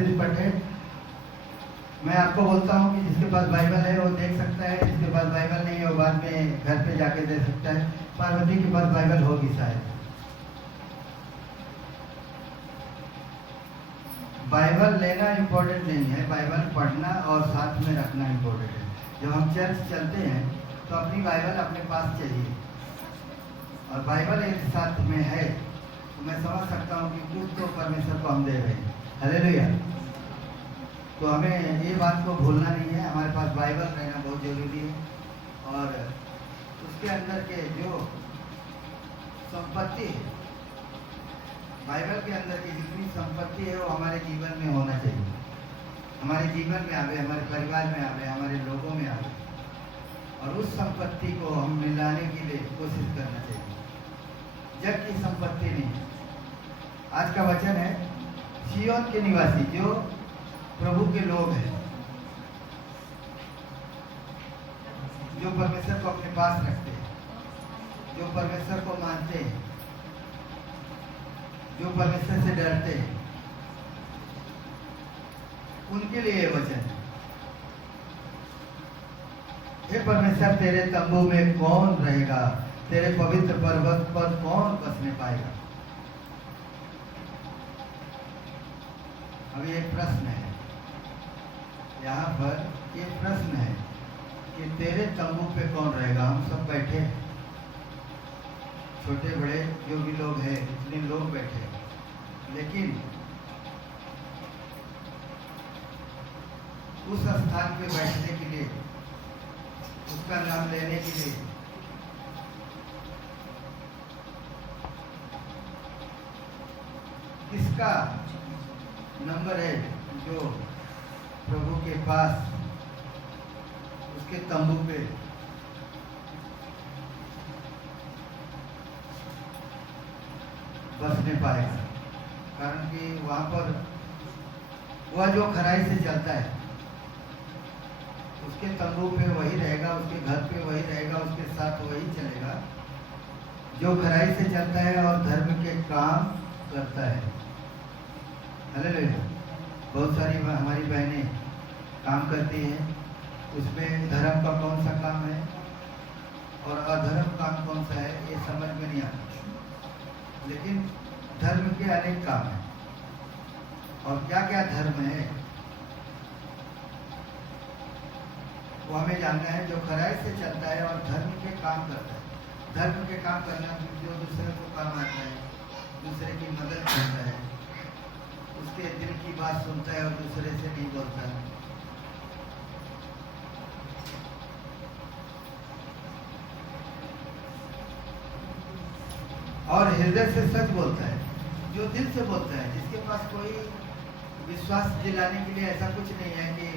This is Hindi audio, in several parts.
पैसेज पढ़े। मैं आपको बोलता हूँ कि जिसके पास बाइबल है वो देख सकता है, जिसके पास बाइबल नहीं है वो बाद में घर पे जाके दे सकता है। पार्वती के पास बाइबल होगी शायद। बाइबल लेना इम्पोर्टेंट नहीं है, बाइबल पढ़ना और साथ में रखना इम्पोर्टेंट है। जब हम चर्च चलते हैं तो अपनी बाइबल अपने पास चाहिए, और बाइबल एक साथ में है तो मैं समझ सकता हूँ कि कुछ तो परमेश्वर को हम दे रहे हैं। हालेलुया। तो हमें ये बात को भूलना नहीं है, हमारे पास बाइबल रहना बहुत जरूरी है। और उसके अंदर के जो संपत्ति है, बाइबल के अंदर की जितनी संपत्ति है वो हमारे जीवन में होना चाहिए, हमारे जीवन में आवे, हमारे परिवार में आवे, हमारे लोगों में आवे, और उस संपत्ति को हम मिलाने के लिए कोशिश करना चाहिए। जग की संपत्ति नहीं। आज का वचन है सिय्योन के निवासी, जो प्रभु के लोग हैं, जो परमेश्वर को अपने पास रखते हैं, जो परमेश्वर को मानते हैं, जो परमेश्वर से डरते हैं, उनके लिए वचन है। हे परमेश्वर, तेरे तंबू में कौन रहेगा? तेरे पवित्र पर्वत पर कौन बसने पाएगा? अभी एक प्रश्न है यहाँ पर, ये प्रश्न है कि तेरे तंबू पे कौन रहेगा? हम सब बैठे, छोटे बड़े जो भी लोग हैं, इतने लोग बैठे, लेकिन उस स्थान पे बैठने के लिए, उसका नाम लेने के लिए किसका नंबर है जो प्रभु के पास उसके तंबू पे बसने पाएगा? कारण कि वहां पर वह जो खराई से चलता है उसके तंबू पे वही रहेगा, उसके घर पे वही रहेगा, उसके साथ वही चलेगा जो खराई से चलता है और धर्म के काम करता है। हालेलुया। बहुत सारी हमारी बहनें काम करती हैं, उसमें धर्म का कौन सा काम है और अधर्म काम कौन सा है ये समझ में नहीं आता, लेकिन धर्म के अनेक काम हैं। और क्या क्या धर्म है वो हमें जानना है। जो खराई से चलता है और धर्म के काम करता है, धर्म के काम करना जो दूसरे को काम आता है, दूसरे की मदद करता है, उसके दिल की बात सुनता है और दूसरे से नहीं बोलता है। और हृदय से सच बोलता है, जो दिल से बोलता है, जिसके पास कोई विश्वास दिलाने के लिए ऐसा कुछ नहीं है कि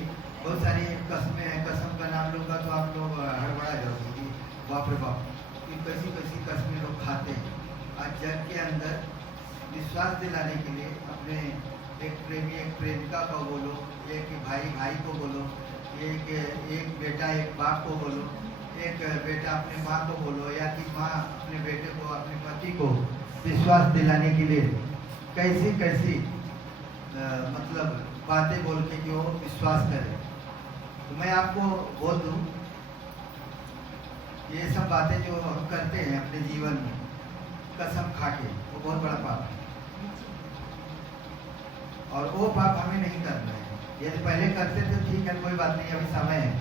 बहुत सारी कस्में हैं, कसम का नाम लूंगा तो आप लोग हड़बड़ा जाओगे कि बाप रे बाप, कि कैसी कैसी कस्में लोग खाते हैं। आज जग के अंदर विश्वास दिलाने के लिए अपने एक प्रेमी एक प्रेमिका को बोलो, एक भाई भाई को बोलो, एक बेटा एक बाप को बोलो, एक बेटा अपने माँ को बोलो, या कि माँ अपने बेटे को, अपने पति को विश्वास दिलाने के लिए कैसी कैसी मतलब बातें बोल के कि वो विश्वास करे। तो मैं आपको बोल दूँ, ये सब बातें जो हम करते हैं अपने जीवन में कसम खा के, वो बहुत बड़ा पाप है, और वो पाप हमें नहीं करना है। यदि पहले करते थे ठीक है, कोई बात नहीं, अभी समय है,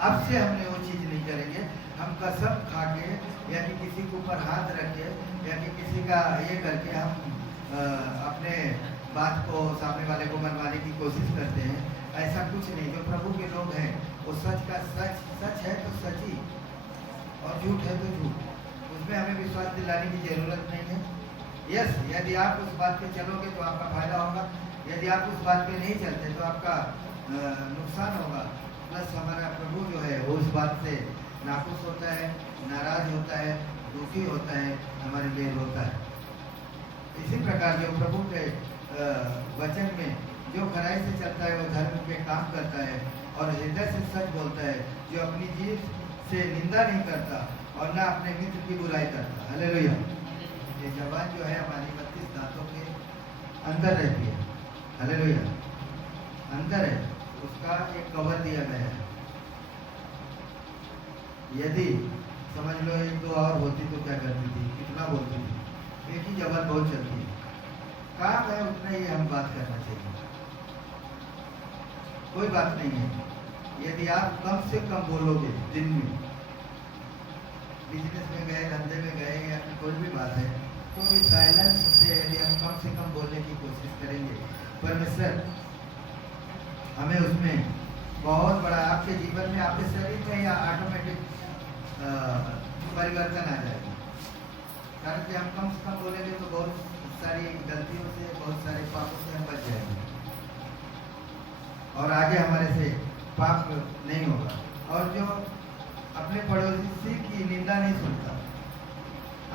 अब से हमने वो चीज़ नहीं करेंगे। हम कसम खा के या कि किसी के ऊपर हाथ रख के या कि किसी का ये करके हम अपने बात को सामने वाले को मनवाने की कोशिश करते हैं। ऐसा कुछ नहीं। जो प्रभु के लोग हैं वो सच का सच, सच है तो सच ही, और झूठ है तो झूठ, उसमें हमें विश्वास दिलाने की जरूरत नहीं है। यस, यदि आप उस बात पे चलोगे तो आपका फायदा होगा, यदि आप उस बात पे नहीं चलते तो आपका नुकसान होगा। प्लस हमारा प्रभु जो है वो उस बात से नाखुश होता है, नाराज होता है, दुखी होता है, हमारे लिए रोता है। इसी प्रकार जो प्रभु के वचन में जो खराई से चलता है वो धर्म के काम करता है और हृदय से सच बोलता है, जो अपनी जीभ से निंदा नहीं करता और ना अपने मित्र की बुराई करता। हालेलुया। जबान जो है हमारी 32 दांतों के अंदर रहती है। हालेलुया। अंदर है उसका एक कवर दिया गया है। यदि समझ लो एक दो और होती तो क्या करती थी, कितना बोलती थी, एक ही जबान बहुत चलती है। काम है उतना ही हम बात करना चाहिए, कोई बात नहीं है। यदि आप कम से कम बोलोगे दिन में, बिजनेस में गए, धंधे में गए या फिर कोई भी बात है, तो ये साइलेंस से यदि हम कम से कम बोलने की कोशिश करेंगे, परमेश्वर हमें उसमें बहुत बड़ा आपके जीवन में, आपके शरीर में या ऑटोमेटिक परिवर्तन आ जाएगा। कारण कि हम कम से कम बोलेंगे तो बहुत सारी गलतियों से, बहुत सारे पापों से हम बच जाएंगे और आगे हमारे से पाप नहीं होगा। और जो अपने पड़ोसी की निंदा नहीं सुनता,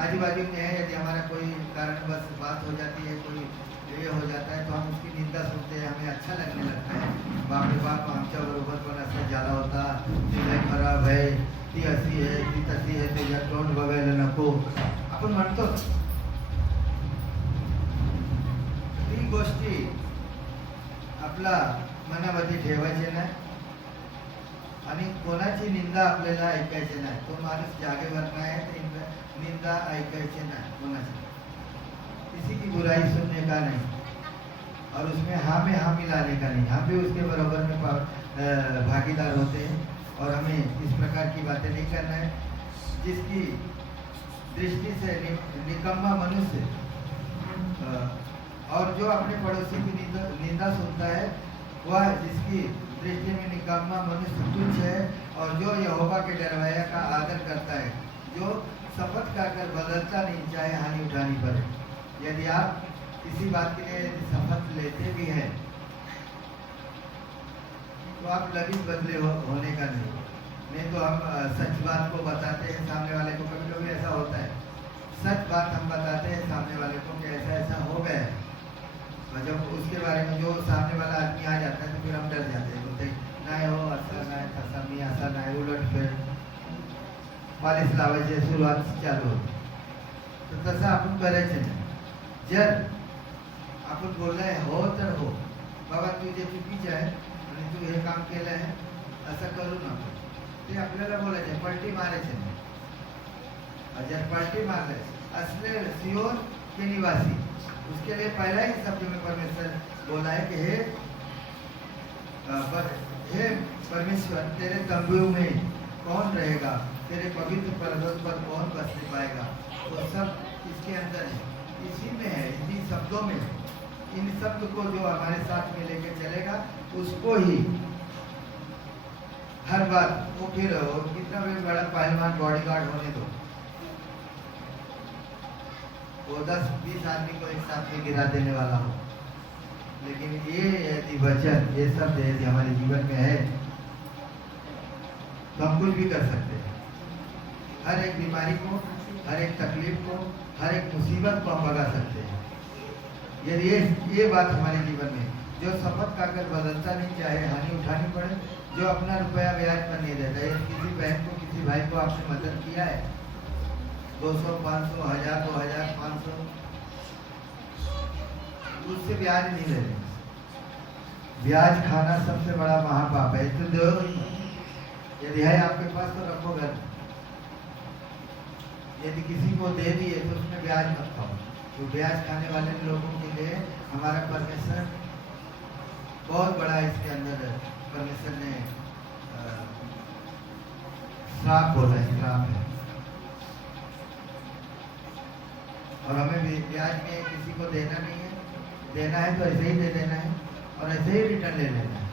आजू बाजू में है, यदि हमारा कोई कारणवश बात हो जाती है, कोई ये हो जाता है, तो हम उसकी निंदा सुनते हैं, हमें अच्छा लगने लगता है। बाप रे बाप, आमच्या बरोबर पण असं झाला होता, ती लय खराब है, ती अशी है, ती तशी है, त्याच्या तोंड बघायला नको आपण म्हणतो। ती गोष्टी आपला मनामध्ये ठेवायचे नाही आणि कोणाची निंदा आपल्याला ऐकायची नाही। तो माणूस जागेवर नाही, निंदा ऐकायचे नाही कोणाची, किसी की बुराई सुनने का नहीं और उसमें हाँ में हाँ मिलाने का नहीं। हम भी उसके बराबर में भागीदार होते हैं और हमें इस प्रकार की बातें नहीं करना है। जिसकी दृष्टि से निकम्मा मनुष्य और जो अपने पड़ोसी की निंदा सुनता है, वह जिसकी दृष्टि में निकम्मा मनुष्य तुच्छ है। और जो यहोवा के डरवाया का आदर करता है, जो शपथ खाकर बदलता नहीं, चाहे हानि उठानी पड़े। यदि आप किसी बात के लिए शपथ लेते भी हैं तो आप लगित बदले होने का नहीं तो हम सच बात को बताते हैं सामने वाले को। कभी कभी ऐसा होता है, सच बात हम बताते हैं सामने वाले को कि ऐसा ऐसा हो गया है, और जब उसके बारे में जो सामने वाला आदमी आ जाता है तो फिर हम डर जाते हैं, बोलते नहीं हो असं नाही, तसा मी असा नाही, उलट फिर पालिश लावायची सुरुवात चालू होती। तर तसं आपण करायचं नाही। जर आपण बोललाय हो तर हो, बाबा तू जे चुकीचं आहे आणि तू हे काम केलं आहे, असं करू नको, ते आपल्याला बोलायचं, पलटी मारायचे नाही। जर पलटी मारले असले सियोन के निवासी, उसके लिए पहला ही शब्द में परमेश्वर बोला है कि हे परमेश्वर, तेरे तंबू में कौन रहेगा, तेरे पवित्र पर्वत पर कौन बसने पाएगा। वो सब इसके अंदर है, इसी में है, इन्हीं शब्दों में। इन शब्द को जो हमारे साथ में लेके चलेगा, उसको ही हर बात, वो फिर कितना भी बड़ा पहलवान बॉडीगार्ड होने दो, वो 10-20 आदमी को एक साथ में गिरा देने वाला हो, लेकिन ये यदि वचन, ये शब्द यदि हमारे जीवन में है तो हम कुछ भी कर सकते हैं। हर एक बीमारी को, हर एक तकलीफ को, हर एक मुसीबत को हम भगा सकते हैं यदि ये बात हमारे जीवन में। जो शपथ खाकर बदलता नहीं, चाहे हानि उठानी पड़े, जो अपना रुपया ब्याज पर नहीं देता है। किसी बहन को, किसी भाई को आपने मदद किया है, 200, 500, 1000, 2000, 500, उससे ब्याज नहीं ले रहे। ब्याज खाना सबसे बड़ा महापाप है, तो दो यदि है आपके पास तो रखो घर। यदि किसी को दे दिए तो उसमें ब्याज मत खाओ। तो ब्याज खाने वाले लोगों के लिए हमारा परमेश्वर बहुत बड़ा, इसके अंदर परमेश्वर ने श्राप बोला है, श्राप है। और हमें भी ब्याज में किसी को देना नहीं है, देना है तो ऐसे ही दे देना है और ऐसे ही रिटर्न ले लेना है,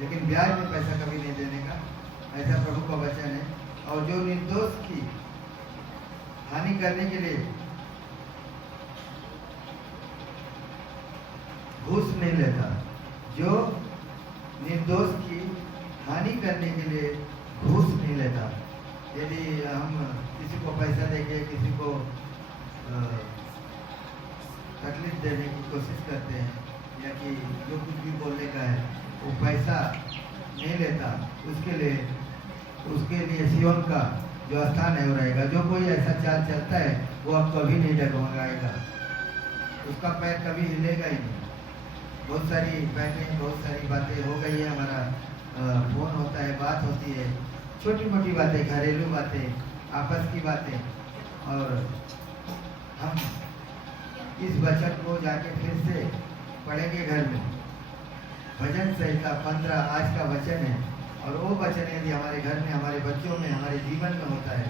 लेकिन ब्याज में पैसा कभी नहीं देने का, ऐसा प्रभु का वचन है। और जो निर्दोष की हानि करने के लिए घूस नहीं लेता, जो निर्दोष की हानि करने के लिए घूस नहीं लेता। यदि हम किसी को पैसा देके किसी को तकलीफ देने की कोशिश करते हैं या कि जो कुछ भी बोलने का है वो पैसा नहीं लेता, उसके लिए सियोन का जो स्थान है वो रहेगा। जो कोई ऐसा चाल चलता है वो अब कभी नहीं डगमगाएगा, उसका पैर कभी हिलेगा ही नहीं। बहुत सारी बहनें, बहुत सारी बातें हो गई है। हमारा फोन होता है, बात होती है, छोटी मोटी बातें, घरेलू बातें, आपस की बातें। और हम इस वचन को जाके फिर से पढ़ेंगे घर में। भजन संहिता 15 आज का वचन है, और वो वचन यदि हमारे घर में, हमारे बच्चों में, हमारे जीवन में होता है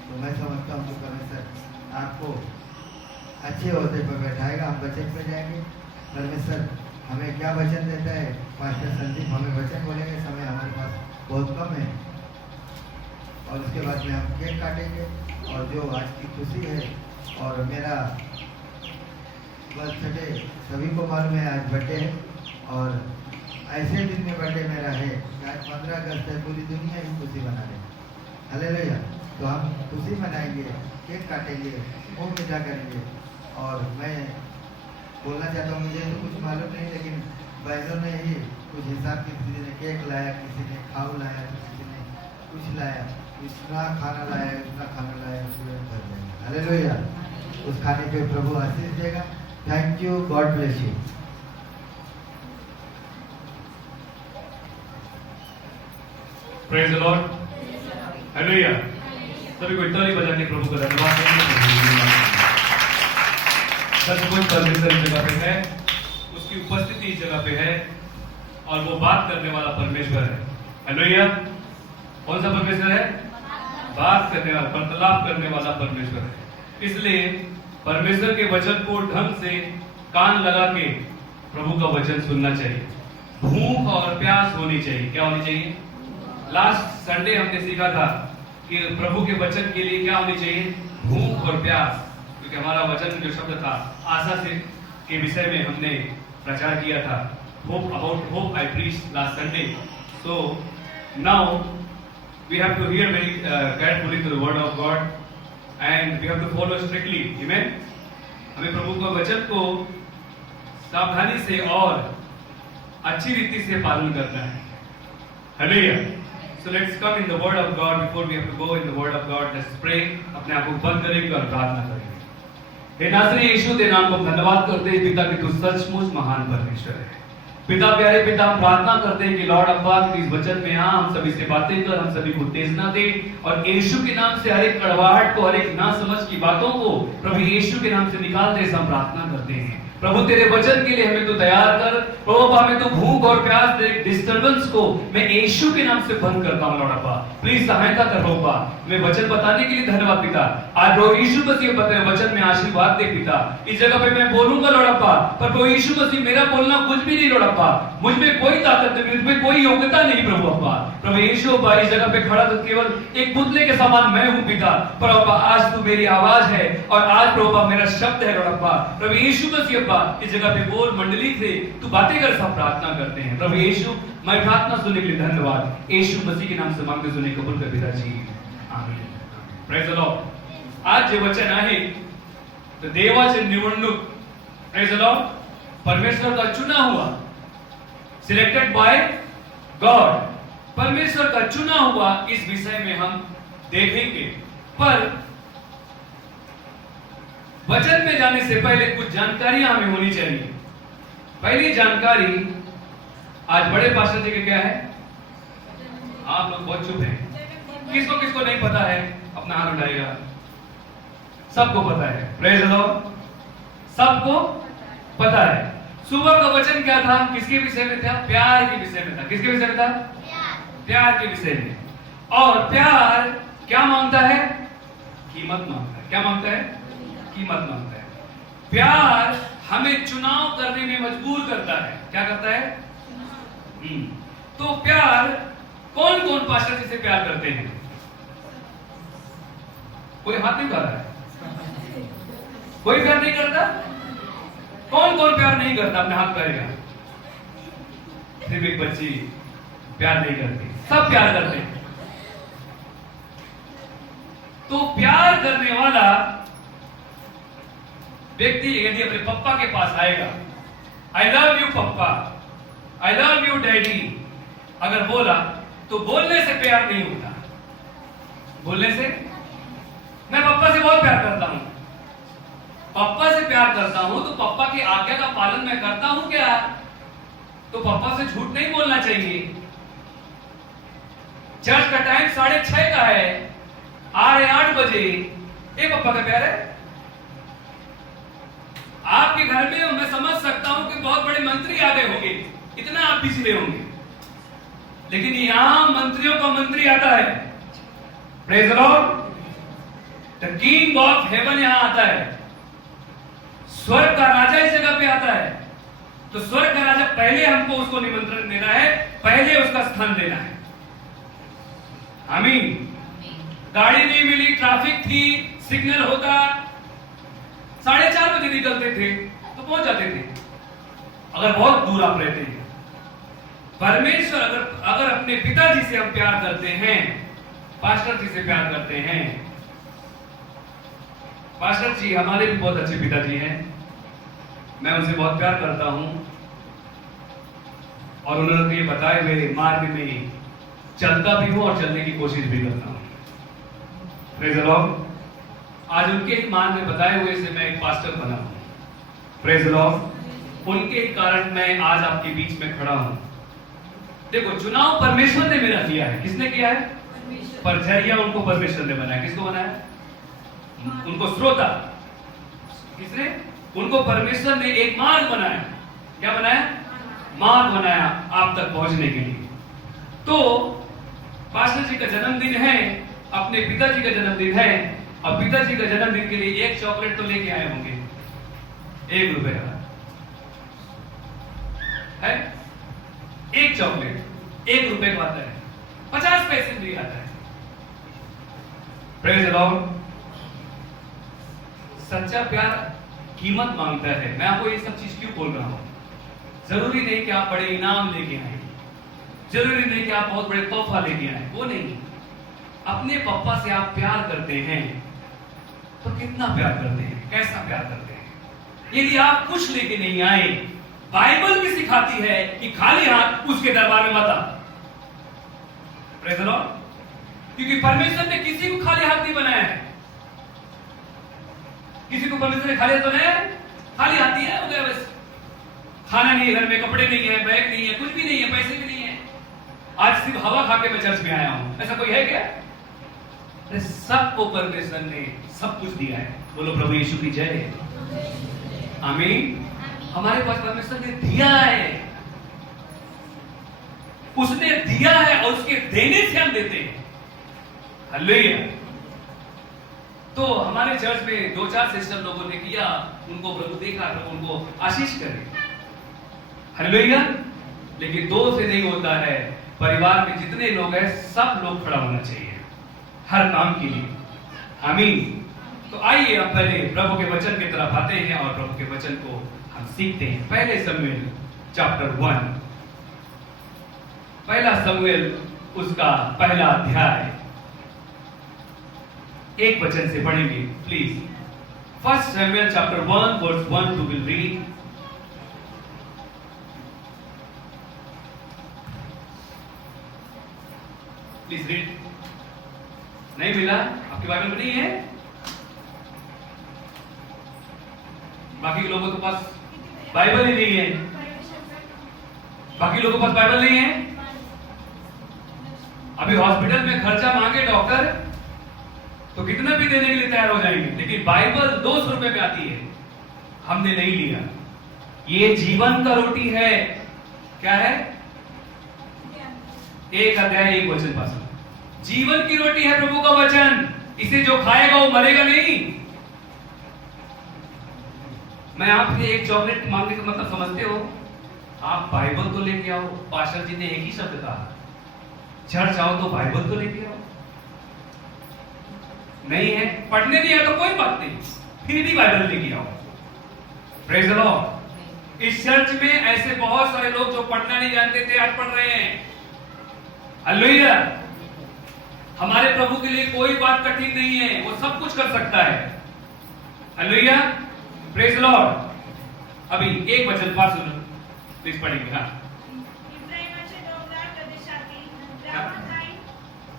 तो मैं समझता हूँ कि परमेश्वर आपको अच्छे ओहदे पर बैठाएगा। हम वचन पे जाएंगे। परमेश्वर हमें क्या वचन देता है? पास्टर संदीप हमें वचन बोलेंगे। समय हमारे पास बहुत कम है, और उसके बाद में हम केक काटेंगे। और जो आज की खुशी है, और मेरा बर्थडे सभी को मालूम है, आज बर्थडे है, और ऐसे दिन में बर्थडे मेरा है कि आज 15 अगस्त है। पूरी दुनिया ही खुशी मना रही है। हालेलुया। तो हम खुशी मनाएंगे, केक काटेंगे, मुँह मीठा करेंगे। और मैं बोलना चाहता हूँ, मुझे तो कुछ मालूम नहीं, लेकिन बहनों ने ही कुछ हिसाब की, किसी ने केक लाया, किसी ने खाऊ लाया, किसी ने कुछ लाया, इतना खाना लाया, इतना खाना लाया, उसमें भर जाएगा। हालेलुया। उस खाने पे प्रभु आशीष देगा। Thank you, God bless you. Praise the Lord. Hallelujah. सभी को ताली बजा के प्रभु का धन्यवाद। सचमुच परमेश्वर इस जगह पे है, उसकी उपस्थिति इस जगह पे है, और वो बात करने वाला परमेश्वर है। हालेलुया। कौन सा परमेश्वर है? बात करने वाला, वार्तालाप करने वाला परमेश्वर है। इसलिए परमेश्वर के वचन को ढंग से कान लगा के प्रभु का वचन सुनना चाहिए। भूख और प्यास होनी चाहिए। क्या होनी चाहिए? लास्ट संडे हमने सीखा था कि प्रभु के वचन के लिए क्या होनी चाहिए? भूख और प्यास। क्योंकि हमारा वचन जो शब्द था आशा से के विषय में हमने प्रचार किया था। Hope, about hope I preached last Sunday. So now we have to hear very carefully to the word of God and we have to follow strictly. आमीन। हमें प्रभु के वचन को सावधानी से और अच्छी रीति से पालन करना है। Hallelujah. So let's come in the word of God. Before we have to go in the word of God, let's pray. अपने आप को बंद करेंगे और प्रार्थना करेंगे। हे नाज़रेन यीशु तेरे नाम को धन्यवाद करते हैं पिता कि तू सचमुच महान परमेश्वर है। पिता, प्यारे पिता, हम प्रार्थना करते हैं कि लॉर्ड अब्बा इस वचन में हम सभी से बातें कर, हम सभी को उत्तेजना दे, और यीशु के नाम से हर एक कड़वाहट को, हर एक नासमझ की बातों को प्रभु यीशु के नाम से निकाल दे। हम प्रार्थना करते हैं प्रभु तेरे वचन के लिए हमें तो तैयार कर प्रभु। हमें तो भूख और प्यास दे, डिस्टर्बेंस को मैं यीशु के नाम से बंद करता हूं लॉर्ड अब्बा। प्लीज सहायता कर प्रभु। मैं वचन बताने के लिए धन्यवाद पिता। आज प्रभु यीशु मसीह बताए वचन में आशीर्वाद दे पिता। इस जगह पे मैं बोलूंगा लॉर्ड अब्बा, पर प्रभु यीशु मसीह मेरा बोलना कुछ भी नहीं लॉर्ड अब्बा। मुझ में कोई ताकत नहीं, मुझ में कोई योग्यता नहीं प्रभु अब्बा। प्रभु यीशु अब्बा इस जगह पे खड़ा तो केवल एक पुतले के समान मैं हूं पिता। पर अब्बा आज तू मेरी आवाज है, और आज प्रभु अब्बा मेरा शब्द है लॉर्ड अब्बा। प्रभु यीशु मसीह अब्बा इस जगह पे बोल, मंडली से तू बातें कर, सब प्रार्थना करते हैं प्रभु यीशु। मैं प्रार्थना सुनने के लिए धन्यवाद यीशु मसीह के नाम से मांगते सुने कबूल कर पिताजी, आमीन। Praise the Lord. आज जे वचन आहे तो देवाचे निवडणूक, प्रेज द लॉर्ड, परमेश्वर का चुना हुआ, सिलेक्टेड बाय गॉड, परमेश्वर का चुना हुआ, इस विषय में हम देखेंगे। पर वचन में जाने से पहले कुछ जानकारियां हमें होनी चाहिए। पहली जानकारी, आज बड़े पास्टर जी के क्या है? आप लोग बहुत चुप हैं। किसको किसको नहीं पता है अपना हाथ उठाएगा। सबको पता है, प्रेज द लॉर्ड, सबको पता है। सुबह का वचन क्या था? किसके विषय में था? प्यार के विषय में था। किसके विषय में था? प्यार के विषय में। और प्यार क्या मांगता है? कीमत मांगता है। क्या मांगता है? कीमत मांगता है। प्यार हमें चुनाव करने में मजबूर करता है। क्या करता है? तो प्यार, कौन कौन पास्टर जी से प्यार करते हैं? कोई हाथ नहीं उठा रहा है। कोई प्यार नहीं करता? कौन कौन प्यार नहीं करता? अपने हाथ करेगा। सिर्फ एक बच्ची प्यार नहीं करती, सब प्यार करते हैं। तो प्यार करने वाला व्यक्ति यदि अपने पप्पा के पास आएगा, I love you papa, I love you daddy, अगर बोला तो बोलने से प्यार नहीं होता। बोलने से मैं पप्पा से बहुत प्यार करता हूं, पापा से प्यार करता हूं तो पापा की आज्ञा का पालन मैं करता हूं क्या? तो पापा से झूठ नहीं बोलना चाहिए। चर्च का टाइम 6:30 का है, आ रहे 8 बजे, ये पापा का प्यार है? आपके घर में मैं समझ सकता हूं कि बहुत बड़े मंत्री आ गए होंगे, इतना आप पिछले होंगे, लेकिन यहां मंत्रियों का मंत्री आता है। Praise the Lord. The king of haven यहां आता है, स्वर्ग का राजा इस जगह पे आता है। तो स्वर्ग का राजा पहले हमको उसको निमंत्रण देना है, पहले उसका स्थान देना है। आमीन। गाड़ी नहीं मिली, ट्रैफिक थी, सिग्नल होता, 4:30 बजे निकलते थे तो पहुंच जाते थे। अगर बहुत दूर आप रहते हैं, परमेश्वर अगर अपने पिताजी से हम प्यार करते हैं, पास्टर जी से प्यार करते हैं, पास्टर जी हमारे भी बहुत अच्छे पिताजी हैं, मैं उनसे बहुत प्यार करता हूं और उन्होंने बताए हुए मार्ग में चलता भी हूं और चलने की कोशिश भी करता हूं। Praise the Lord. आज उनके ही मार्ग में बताए हुए से मैं एक पास्टर बना हूं। Praise the Lord. उनके कारण मैं आज आपके बीच में खड़ा हूं। देखो, चुनाव परमेश्वर ने मेरा किया है। किसने किया है? पर जरिया उनको परमेश्वर ने बनाया। किसको बनाया? उनको श्रोता। किसने? उनको परमेश्वर ने एक मार्ग बनाया। क्या बनाया? मार्ग बनाया आप तक पहुंचने के लिए। तो पास्टर जी का जन्मदिन है, अपने पिताजी का जन्मदिन है, और पिताजी का जन्मदिन के लिए एक चॉकलेट तो लेके आए होंगे, 1 रुपए का है। एक चॉकलेट 1 रुपए का आता है, 50 पैसे भी आता है। Praise the Lord. सच्चा प्यार कीमत मांगता है। मैं आपको ये सब चीज क्यों बोल रहा हूं? जरूरी नहीं कि आप बड़े इनाम लेके आए, जरूरी नहीं कि आप बहुत बड़े तोहफा लेके आए, वो नहीं। अपने पापा से आप प्यार करते हैं तो कितना प्यार करते हैं, कैसा प्यार करते हैं। यदि आप कुछ लेके नहीं आए, बाइबल भी सिखाती है कि खाली हाथ उसके दरबार में मत आ। Praise the Lord. क्योंकि परमेश्वर ने किसी को खाली हाथ नहीं बनाया है। किसी को परमेश्वर ने खाली हाथ बनाया है? खाली हाथ ही है, हो गया बस। खाना नहीं है घर में, कपड़े नहीं है, बैग नहीं है, कुछ भी नहीं है, पैसे भी नहीं है। आज सिर्फ हवा खा के मैं चर्च में आया हूं, ऐसा कोई है क्या? अरे सबको परमेश्वर ने सब कुछ दिया है। बोलो प्रभु यीशु की जय। आमीन। हमारे पास परमेश्वर ने दिया है, उसने दिया है और उसके देने से हम देते हैं। हालेलुया। तो हमारे चर्च में 2-4 सिस्टर लोगों ने किया, उनको प्रभु देखा, प्रभु उनको आशीष करे। हालेलुया। लेकिन 2 से नहीं होता है। परिवार में जितने लोग हैं सब लोग खड़ा होना चाहिए हर काम के लिए। आमीन। तो आइए अब पहले प्रभु के वचन की तरफ आते हैं और प्रभु के वचन को हम सीखते हैं। पहले शमूएल चैप्टर 1, पहला शमूएल उसका पहला अध्याय 1 वचन से पढ़ेंगे प्लीज। फर्स्ट शमूएल chapter 1 verse 1 to will read. Please read. नहीं मिला? आपके बाइबल में नहीं है? बाकी लोगों के पास बाइबल ही नहीं है। बाकी लोगों के पास बाइबल नहीं है। अभी हॉस्पिटल में खर्चा मांगे डॉक्टर तो कितना भी देने के लिए तैयार हो जाएंगे, लेकिन बाइबल 200 रुपए में आती है, हमने नहीं लिया। ये जीवन का रोटी है। क्या है? 1 अध्याय 1 वचन पास। जीवन की रोटी है प्रभु का वचन, इसे जो खाएगा वो मरेगा नहीं। मैं आपसे एक चॉकलेट मांगने का मतलब समझते हो? आप बाइबल तो लेके आओ। पास्टर जी ने एक ही शब्द कहा, चर्च आओ तो बाइबल तो लेके आओ। नहीं है, पढ़ने नहीं आया तो कोई बात नहीं, फिर भी बाइबल लेके आओ। Praise the Lord. इस चर्च में ऐसे बहुत सारे लोग जो पढ़ना नहीं जानते थे, आज पढ़ रहे हैं। हालेलुया। हमारे प्रभु के लिए कोई बात कठिन नहीं है, वो सब कुछ कर सकता है। हालेलुया। Praise the Lord. अभी 1 वचन पास सुनो, प्लीज पढ़ेंगे। हाँ,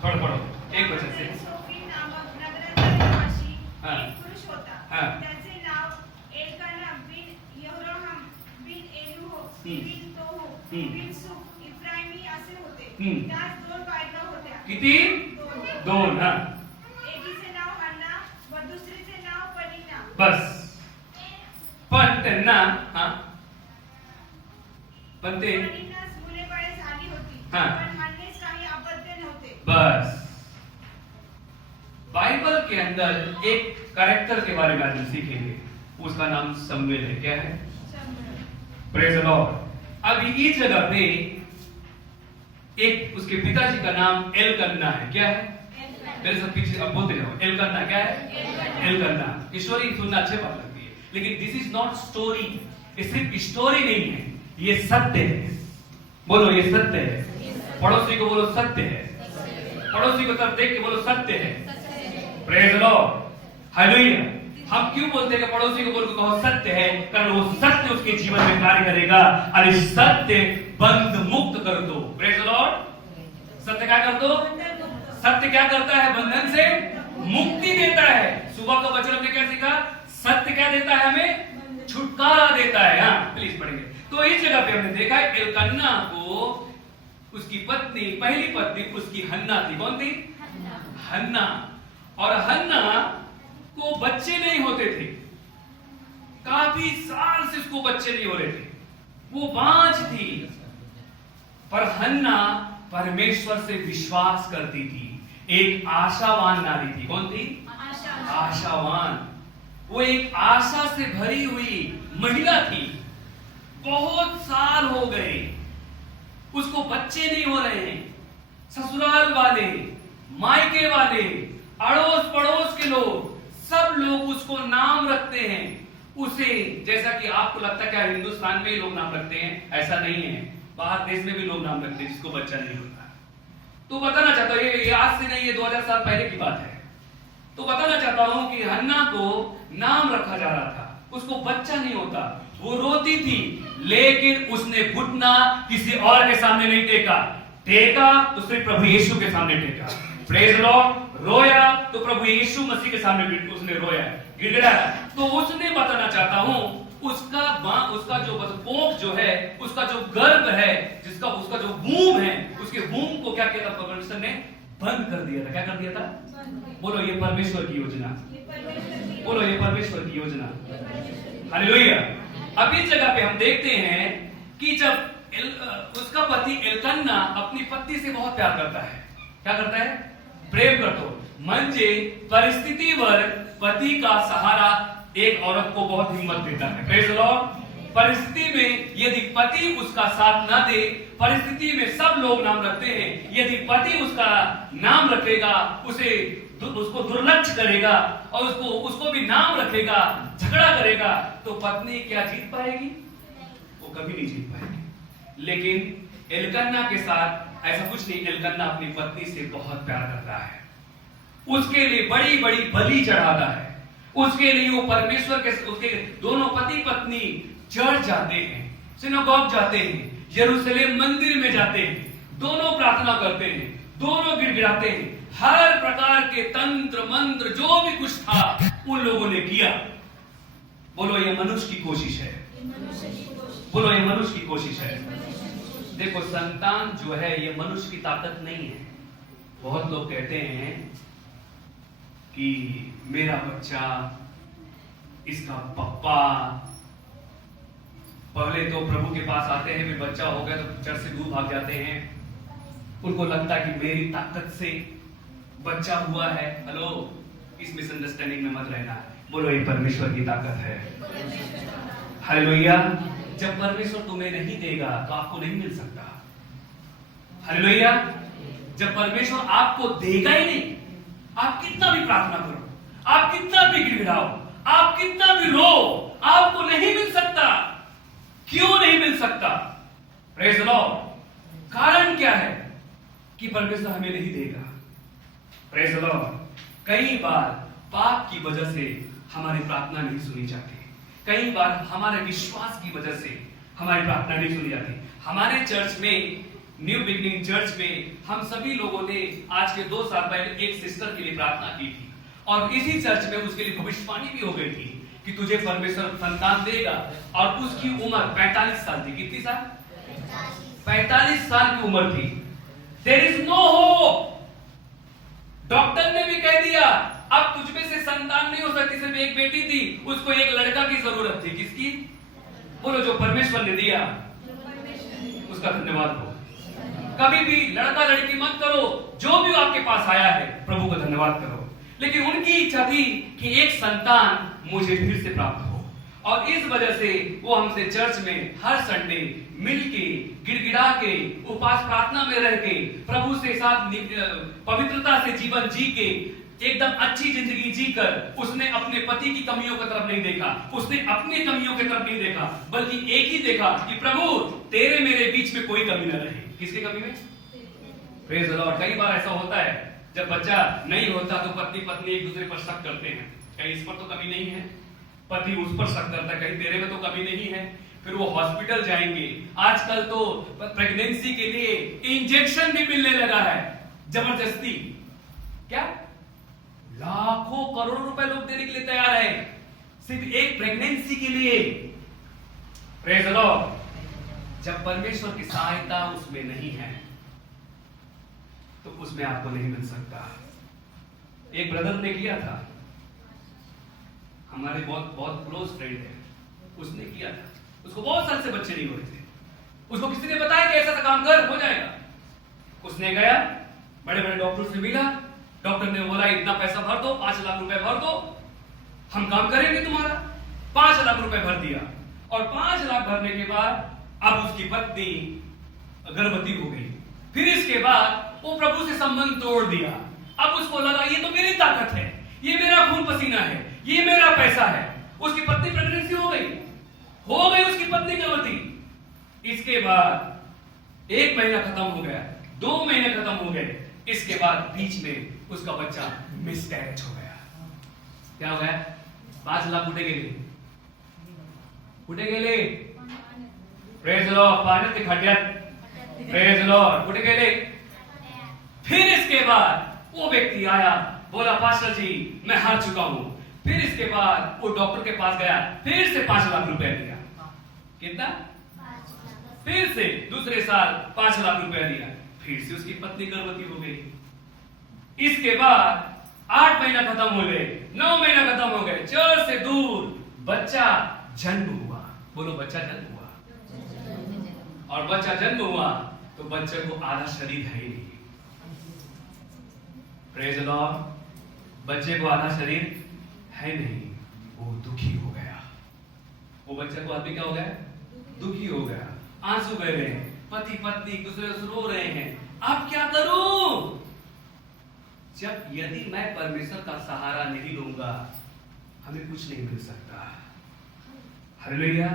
पढ़ो 1 वचन से। सोफी नामक नगर का निवासी हाँ। एक पुरुष होता, हाँ। त्याचे नाव सिरीन तोहू, फिलसुफ, इफ्राईमी असे होते. त्यास 2 बायका होत्या. किती? 2. हा. एकीचे नाव हन्ना व दुसरीचे नाव पनिन्ना. बस. पण त्यांना पण ते पनिन्नास मुलेबाळे झाली होती. हा. पण हन्नेस काही अपत्य नव्हते. बस. बाइबल के अंदर एक कैरेक्टर के बारे में आज हम सीखेंगे. उसका नाम शमूएल है. क्या है? Praise the Lord. अभी इस जगह पे एक उसके पिताजी का नाम एलकन्ना है. क्या है? मेरे साथ पीछे अब बोलते रहो. एलकन्ना क्या है? एलकन्ना. ये स्टोरी सुनना अच्छी बात लगती है, लेकिन दिस इज नॉट स्टोरी. ये सिर्फ स्टोरी नहीं है, ये सत्य है. बोलो ये सत्य है. पड़ोसी को बोलो सत्य है. पड़ोसी को तरफ देख के बोलो सत्य है. Praise the Lord. हालेलुया. हम क्यों बोलते हैं कि पड़ोसी को बोलो कहो सत्य है? कारण वो सत्य उसके जीवन में कार्य करेगा. और इस सत्य बंध मुक्त कर दो. Praise the Lord. सत्य क्या कर दो? सत्य क्या करता है? बंधन से मुक्ति देता है. सुबह को वचन में क्या सीखा? सत्य क्या देता है? हमें छुटकारा देता है. हाँ प्लीज पढ़ेंगे. तो इस जगह पे हमने देखा एलकन्ना को उसकी पत्नी, पहली पत्नी उसकी हन्ना थी. कौन थी? हन्ना. और हन्ना को बच्चे नहीं होते थे. काफी साल से उसको बच्चे नहीं हो रहे थे. वो बांझ थी. पर हन्ना परमेश्वर से विश्वास करती थी. एक आशावान नारी थी. कौन थी? आशावान. वो एक आशा से भरी हुई महिला थी. बहुत साल हो गए, उसको बच्चे नहीं हो रहे हैं. ससुराल वाले, मायके वाले, अड़ोस पड़ोस के लोग, सब लोग उसको नाम रखते हैं. उसे जैसा कि आपको लगता है क्या हिंदुस्तान में ही लोग नाम रखते हैं? ऐसा नहीं है. बाहर देश में भी लोग नाम रखते हैं जिसको बच्चा नहीं होता. तो बताना चाहता हूं, ये आज से नहीं, ये 2000 साल पहले की बात है. तो बताना चाहता हूं कि हन्ना को नाम रखा जा रहा था, उसको बच्चा नहीं होता. वो रोती थी, लेकिन उसने घुटना किसी और के सामने नहीं टेका तो सिर्फ प्रभु यीशु के सामने टेका. Praise the Lord. रोया तो प्रभु यीशु मसीह के सामने उसने रोया, गिड़गिड़ाया. तो उसने बताना चाहता हूं उसका जो कोख जो है, उसका जो गर्भ है, उसका जो बूम है, उसके बूम को क्या किया था? परमेश्वर ने बंद कर दिया था. क्या कर दिया था? बोलो ये परमेश्वर की योजना. बोलो ये परमेश्वर की योजना. हालेलुया. अब इस जगह पे हम देखते हैं कि जब उसका पति एलकन्ना अपनी पत्नी से बहुत प्यार करता है. क्या करता है? प्रेम करतो. म्हणजे परिस्थितीवर पति का सहारा एक औरत को बहुत हिम्मत देता है. Praise the Lord. परिस्थिति में यदि पति उसका साथ ना दे, परिस्थिति में सब लोग नाम रखते हैं, यदि पति उसका नाम रखेगा, उसको दुर्लक्ष्य करेगा और उसको भी नाम रखेगा, झगड़ा करेगा, तो पत्नी क्या जीत पाएगी? वो कभी नहीं जीत पाएगी. लेकिन एलकन्ना के साथ ऐसा कुछ नहीं. एलकन्ना अपनी पत्नी से बहुत प्यार करता है. उसके लिए बड़ी बड़ी बलि चढ़ाता है. उसके लिए वो परमेश्वर के उसके दोनों पति पत्नी चर्च जाते हैं, सिनेगॉग जाते हैं, यरूशलेम मंदिर में जाते हैं, दोनों प्रार्थना करते हैं, दोनों गिड़गिड़ाते हैं. हर प्रकार के तंत्र मंत्र जो भी कुछ था उन लोगों ने किया. बोलो ये मनुष्य की कोशिश है. बोलो ये मनुष्य की कोशिश है. देखो संतान जो है ये मनुष्य की ताकत नहीं है. बहुत लोग कहते हैं कि मेरा बच्चा, इसका पप्पा, पहले तो प्रभु के पास आते हैं, फिर बच्चा हो गया तो चर्च से दूर भाग जाते हैं. उनको लगता है कि मेरी ताकत से बच्चा हुआ है. हेलो, इस मिसअंडरस्टैंडिंग में मत रहना. बोलो ये परमेश्वर की ताकत है. हालेलुया. जब परमेश्वर तुम्हें नहीं देगा तो आपको नहीं मिल सकता. हालेलुया. जब परमेश्वर आपको देगा ही नहीं, आप कितना भी प्रार्थना करो, आप कितना भी गिड़गिड़ाओ, आप कितना भी रो, आपको नहीं मिल सकता. क्यों नहीं मिल सकता? Praise the Lord. कारण क्या है कि परमेश्वर हमें नहीं देगा? Praise the Lord. कई बार पाप की वजह से हमारी प्रार्थना नहीं सुनी जाती. कई बार हमारे विश्वास की वजह से हमारी प्रार्थना नहीं सुनी जाती. हमारे चर्च में, न्यू बिगनिंग चर्च में, हम सभी लोगों ने आज के 2 साल पहले एक सिस्टर के लिए प्रार्थना की थी और इसी चर्च में उसके लिए भविष्यवाणी भी हो गई थी कि तुझे परमेश्वर संतान देगा, और उसकी उम्र 45 साल थी। कितनी साल? 45 साल की उम्र थी। There is no hope. Doctor ने भी कह दिया अब तुझ में से संतान नहीं हो सकती। सिर्फ एक बेटी थी, उसको एक लड़का की जरूरत थी। किसकी? बोलो, जो परमेश्वर ने दिया उसका धन्यवाद हो। कभी भी लड़का लड़की मत करो, जो भी आपके पास आया है प्रभु का धन्यवाद करो। लेकिन उनकी इच्छा थी कि एक संतान मुझे फिर से प्राप्त हो, और इस वजह से वो हमसे चर्च में हर संडे मिलके, गिड़गिड़ा के, उपवास प्रार्थना में रह के, प्रभु से साथ पवित्रता से जीवन जी के, एकदम अच्छी जिंदगी जीकर उसने अपने पति की कमियों की तरफ नहीं देखा, उसने अपनी कमियों की तरफ नहीं देखा, बल्कि एक ही देखा कि प्रभु तेरे मेरे बीच में कोई कमी न रहे। किसकी कमी में? Praise the Lord. कई बार ऐसा होता है जब बच्चा नहीं होता तो पति पत्नी एक दूसरे पर शक करते हैं, कहीं इस पर तो कमी नहीं है, पति उस पर शक करता है कहीं तेरे में तो कमी नहीं है। फिर वो हॉस्पिटल जाएंगे। आजकल तो प्रेगनेंसी के लिए इंजेक्शन भी मिलने लगा है जबरदस्ती। क्या लाखों करोड़ों रुपए लोग देने के लिए तैयार है सिर्फ एक प्रेगनेंसी के लिए। Praise the Lord. जब परमेश्वर की सहायता उसमें नहीं है तो उसमें आपको नहीं मिल सकता। एक ब्रदर ने किया था, हमारे बहुत बहुत क्लोज फ्रेंड है, उसने किया था। उसको बहुत साल से बच्चे नहीं हुए थे। उसको किसी ने बताया कि ऐसा काम कर, हो जाएगा। उसने गया, बड़े बड़े डॉक्टर से मिला। डॉक्टर ने बोला इतना पैसा भर दो, 5 लाख रुपए भर दो, हम काम करेंगे तुम्हारा। 5 लाख रुपए भर दिया, और 5 लाख भरने के बाद अब उसकी पत्नी गर्भवती हो गई। फिर इसके बाद वो प्रभु से संबंध तोड़ दिया। अब उसको लगा ये तो मेरी ताकत है, ये मेरा खून पसीना है, ये मेरा पैसा है। उसकी पत्नी प्रेगनेंसी हो गई उसकी पत्नी गर्भवती। इसके बाद 1 महीना खत्म हो गया, 2 महीने खत्म हो गए। इसके बाद बीच में उसका बच्चा मिसकैरेज हो गया। क्या हो गया? 5 लाख उठे गेले। Praise the Lord. पाण्यात ते खड्ड्यात। Praise the Lord. उठे गेले। फिर इसके बाद वो व्यक्ति आया, बोला पास्टर जी मैं हार चुका हूं। फिर इसके बाद वो डॉक्टर के पास गया, फिर से 5 लाख रुपए दिया। कितना? फिर से दूसरे साल 5 लाख रुपए दिया। फिर से उसकी पत्नी गर्भवती हो गई। इसके बाद 8 महीना खत्म हो गए, 9 महीना खत्म हो गए, चर्च से दूर बच्चा जन्म हुआ। बोलो, बच्चा जन्म हुआ। और बच्चा जन्म हुआ तो बच्चे को आधा शरीर है ही नहीं। Praise the Lord. बच्चे को आधा शरीर है नहीं, वो दुखी हो गया। वो बच्चे को आदमी क्या हो गया? दुखी हो गया। आंसू बह रहे हैं, पति पत्नी एक दूसरे से रो रहे हैं। अब क्या करूं? जब यदि मैं परमेश्वर का सहारा नहीं लूंगा हमें कुछ नहीं मिल सकता। हालेलुया।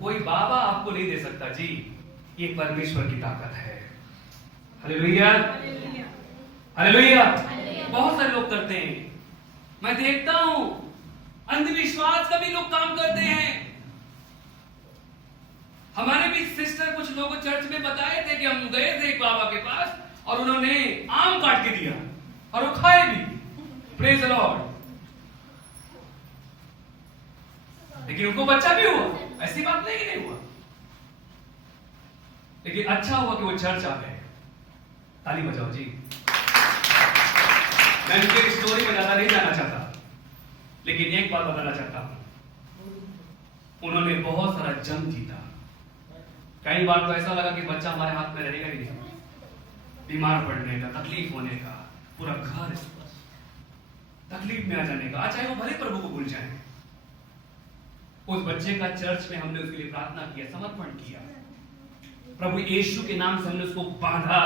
कोई बाबा आपको नहीं दे सकता जी, ये परमेश्वर की ताकत है। Hallelujah, hallelujah. बहुत सारे लोग करते हैं, मैं देखता हूं अंधविश्वास का भी लोग काम करते हैं। हमारे भी सिस्टर कुछ लोग चर्च में बताए थे कि हम गए थे एक बाबा के पास और उन्होंने आम काट के दिया और वो खाए भी। Praise the Lord. लेकिन उनको बच्चा भी हुआ, ऐसी बात नहीं कि नहीं हुआ। लेकिन अच्छा हुआ कि वो चर्च आ गए। ताली बजाओ जी। मैं उनके स्टोरी में ज्यादा नहीं जाना चाहता, लेकिन एक बात बताना चाहता हूं, उन्होंने बहुत सारा जंग जीता। कई बार तो ऐसा लगा कि बच्चा हमारे हाथ में रहेगा ही नहीं, बीमार पड़ने का, तकलीफ होने का, पूरा घर तकलीफ में आ जाने का, चाहे वो भले प्रभु को भूल जाए। उस बच्चे का चर्च में हमने उसके लिए प्रार्थना किया, समर्पण किया, प्रभु यीशु के नाम से हमने उसको बांधा।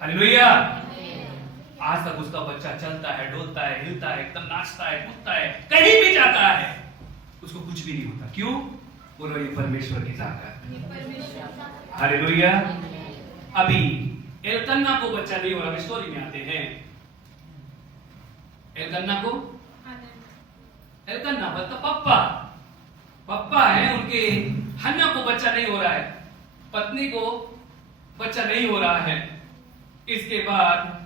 हालेलुया। आज तक उसका बच्चा चलता है, डोलता है, हिलता है, एकदम नाचता है, कूदता है, कहीं भी जाता है, उसको कुछ भी नहीं होता। क्यों? बोलो, ये परमेश्वर की ताकत। हालेलुया। अभी एलकन्ना को बच्चा नहीं हो रहा। स्टोरी में आते हैं, एलकन्ना को, एलकन्ना मतलब पप्पा है उनके। हन्ना को बच्चा नहीं हो रहा है, पत्नी को बच्चा नहीं हो रहा है। इसके बाद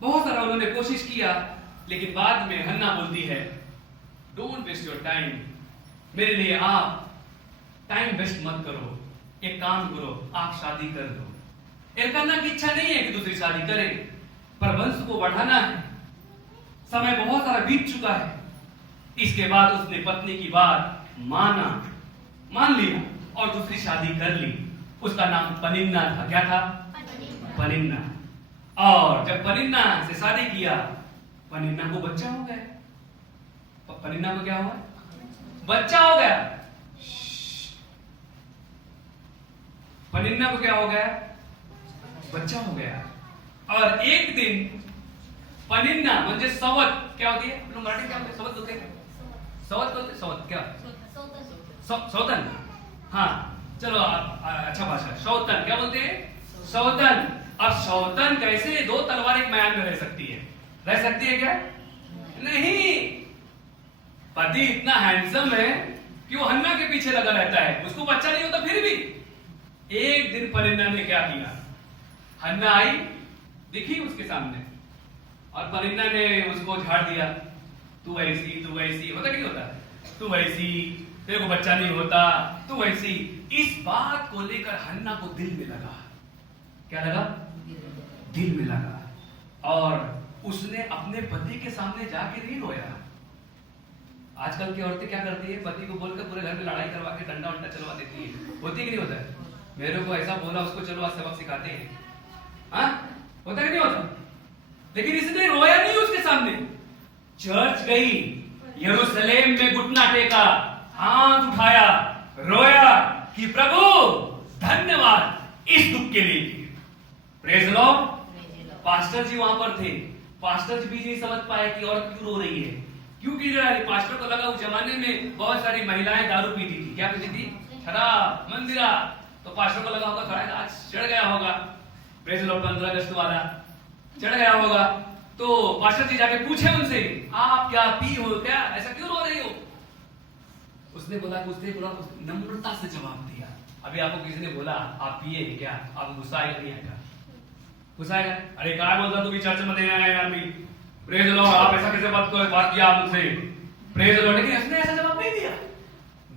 बहुत सारा उन्होंने कोशिश किया, लेकिन बाद में हन्ना बोलती है, डोंट वेस्ट योर टाइम, मेरे लिए आप टाइम वेस्ट मत करो, एक काम करो, आप शादी कर दो। एल्काना की इच्छा नहीं है कि दूसरी शादी करे, पर वंश को बढ़ाना है। समय बहुत सारा बीत चुका है। इसके बाद उसने पत्नी की बात मान लिया और दूसरी शादी कर ली। उसका नाम पनिन्ना था। क्या था? पनिन्ना। और जब पनिन्ना से शादी किया, पनिन्ना को बच्चा हो गया। पनिन्ना को क्या हुआ? बच्चा हो गया। पनिन्ना को क्या हो गया? बच्चा हो गया। और एक दिन पनिन्ना म्हणजे सवत क्या होती है? लोग मराठी क्या होते हैं? सवत होते हैं? सवत होते? सवत क्या? सौतन। हाँ चलो अच्छा भाषा। सौतन क्या बोलते हैं? सौतन। अब सौतन कैसे दो तलवार एक म्यान में रह सकती है? रह सकती है क्या? नहीं। पति इतना हैंडसम है कि वो हन्ना के पीछे लगा रहता है, उसको बच्चा नहीं होता। फिर भी एक दिन पनिन्ना ने क्या किया? हन्ना आई, दिखी उसके सामने, और पनिन्ना ने उसको झाड़ दिया। तू ऐसी होता कि नहीं होता? तू ऐसी, तेरे को बच्चा नहीं होता, तू ऐसी। इस बात को लेकर हन्ना को दिल में लगा। क्या लगा? दिल में लगा। और उसने अपने पति के सामने जाके नहीं रोया। आजकल की औरतें क्या करती है? पति को बोलकर पूरे घर में लड़ाई करवा के डंडा उंडा चलवा देती है। होती है कि नहीं होता है? मेरे को ऐसा बोला, उसको चलो आज सबक सिखाते हैं। हाँ होता है कि नहीं होता? लेकिन इसने रोया नहीं उसके सामने। चर्च गई, यरूशलेम में घुटना टेका, हाथ उठाया, रोया कि प्रभु धन्यवाद इस दुख के लिए। Praise Lord. पास्टर जी वहां पर थे। पास्टर जी भी नहीं समझ पाए कि औरत क्यों रो रही है, क्यों गिर रहा है। पास्टर को लगा उस जमाने में बहुत सारी महिलाएं दारू पीती थी। क्या पीती थी? शराब, मंदिरा। तो पास्टर को लगा होगा थोड़ा आज चढ़ गया होगा। प्रेज लॉर्ड 15 अगस्त वाला चढ़ गया होगा। तो पास्टर जी जाके पूछे उनसे, आप क्या पी हो क्या? ऐसा क्यों रो रही हो? उसने बोला, नम्रता से जवाब दिया। अभी आपको किसी ने बोला आप पिए क्या, आप गुस्सा आएगा नहीं आएगा? गुस्सा आएगा। अरे क्या बोलता तू भी चर्च में नहीं आया यार। प्रेज लॉर्ड, आप ऐसा कैसे बात किया मुझसे? Praise Lord. लेकिन उसने ऐसा जवाब नहीं दिया।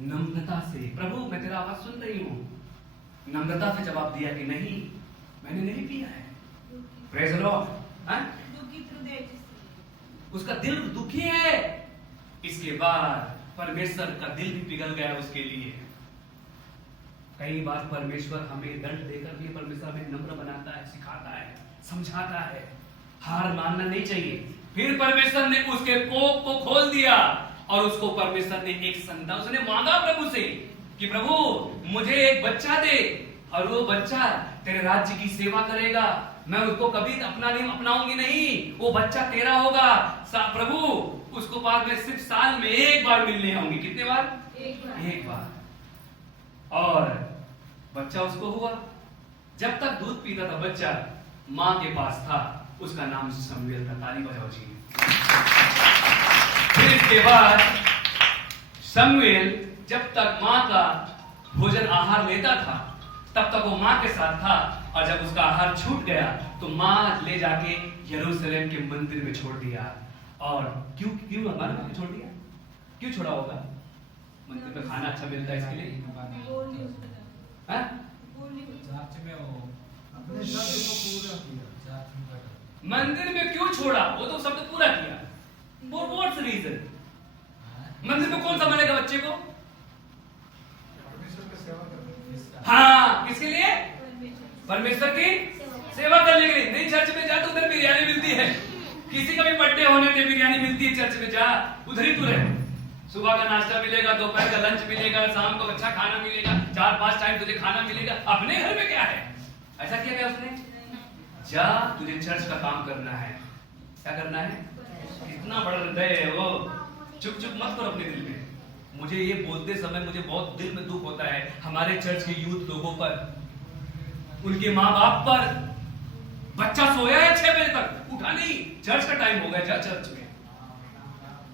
नम्रता से, प्रभु मैं तेरा आवाज सुन रही हूँ। नम्रता से जवाब दिया कि नहीं, मैंने नहीं पिया है। Praise Lord. उसका दिल दुखी है। इसके बाद परमेश्वर का दिल भी पिघल गया उसके लिए। कई बार परमेश्वर हमें दंड देकर भी परमेश्वर हमें नम्र बनाता है, सिखाता है, समझाता है। हार मानना नहीं चाहिए। फिर परमेश्वर ने उसके कोप को खोल दिया और उसको परमेश्वर ने एक संतान, उसने मांगा प्रभु से कि प्रभु मुझे एक बच्चा दे और वो बच्चा तेरे राज्य की सेवा करेगा। मैं उसको कभी अपना नहीं अपनाऊंगी नहीं, वो बच्चा तेरा होगा। प्रभु उसको बाद में सिर्फ साल में एक बार मिलने आऊंगी। कितने बार? एक बार। और बच्चा उसको हुआ। जब तक दूध पीता था बच्चा मां के पास था, उसका नाम शमूएल था। ताली बजाओ जी। फिर इसके बाद शमूएल जब तक मां का भोजन आहार लेता था तब तक वो मां के साथ था, और जब उसका आहार छूट गया तो मां ले जाके यरूशलेम के मंदिर में छोड़ दिया। और क्यों छोड़ दिया? क्यों छोड़ा होगा? मंदिर में खाना अच्छा मिलता है इसके लिए। मंदिर में क्यों छोड़ा? वो तो शब्द पूरा किया। What's reason? मंदिर में कौन संभालेगा बच्चे को? हाँ किसके लिए? परमेश्वर की सेवा करने के लिए। नहीं चर्च में जा तो उधर बिरयानी मिलती है। किसी का भी बर्थडे होने पे बिरयानी मिलती है। चर्च में जा, उधर ही तू रहे। सुबह का नाश्ता मिलेगा, दोपहर का लंच मिलेगा, शाम को अच्छा खाना मिलेगा, 4-5 टाइम तुझे खाना मिलेगा। अपने घर में क्या है? ऐसा किया गया उसने? जा तुझे चर्च का काम करना है। क्या करना है? इतना बड़ा हृदय है वो। चुप चुप मत करो अपने दिल में। मुझे ये बोलते समय मुझे बहुत दिल में दुख होता है हमारे चर्च के यूथ लोगों पर, उनके माँ बाप पर। बच्चा सोया है 6 बजे तक, उठा नहीं, चर्च का टाइम हो गया, जा चर्च में।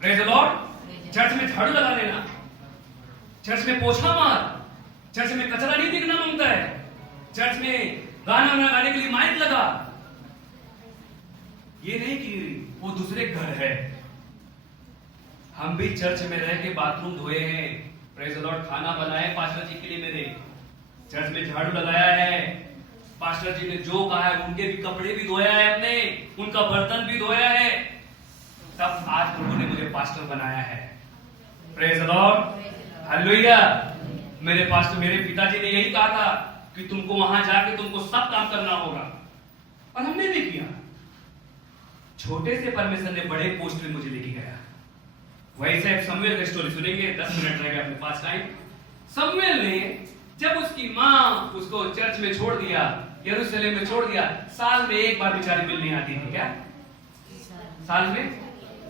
Praise the Lord. चर्च में झाड़ू लगा लेना, चर्च में पोछा मार, चर्च में कचरा नहीं दिखना मांगता है, चर्च में गाना गाने के लिए माइक लगा। ये नहीं कि वो दूसरे घर है, हम भी चर्च में रह के बाथरूम धोए हैं, प्रेज द लॉर्ड, खाना बनाए पास्टर जी के लिए, मेरे चर्च में झाड़ू लगाया है, पास्टर जी ने जो कहा है उनके भी कपड़े भी धोया है हमने, उनका बर्तन भी धोया है, तब आज प्रभु ने मुझे पास्टर बनाया है। Praise the Lord, hallelujah. मेरे पिताजी ने यही कहा था कि तुमको वहां जाके तुमको सब काम करना होगा, और हमने भी किया। छोटे से परमेश्वर ने बड़े पोस्ट में मुझे लेके गया। वैसे शमूएल की स्टोरी सुनेंगे, 10 मिनट रहेगा अपने पास टाइम। शमूएल ने जब उसकी माँ उसको चर्च में छोड़ दिया, यरूशलेम में छोड़ दिया, साल में एक बार बेचारी मिलने आती थी, क्या साल में,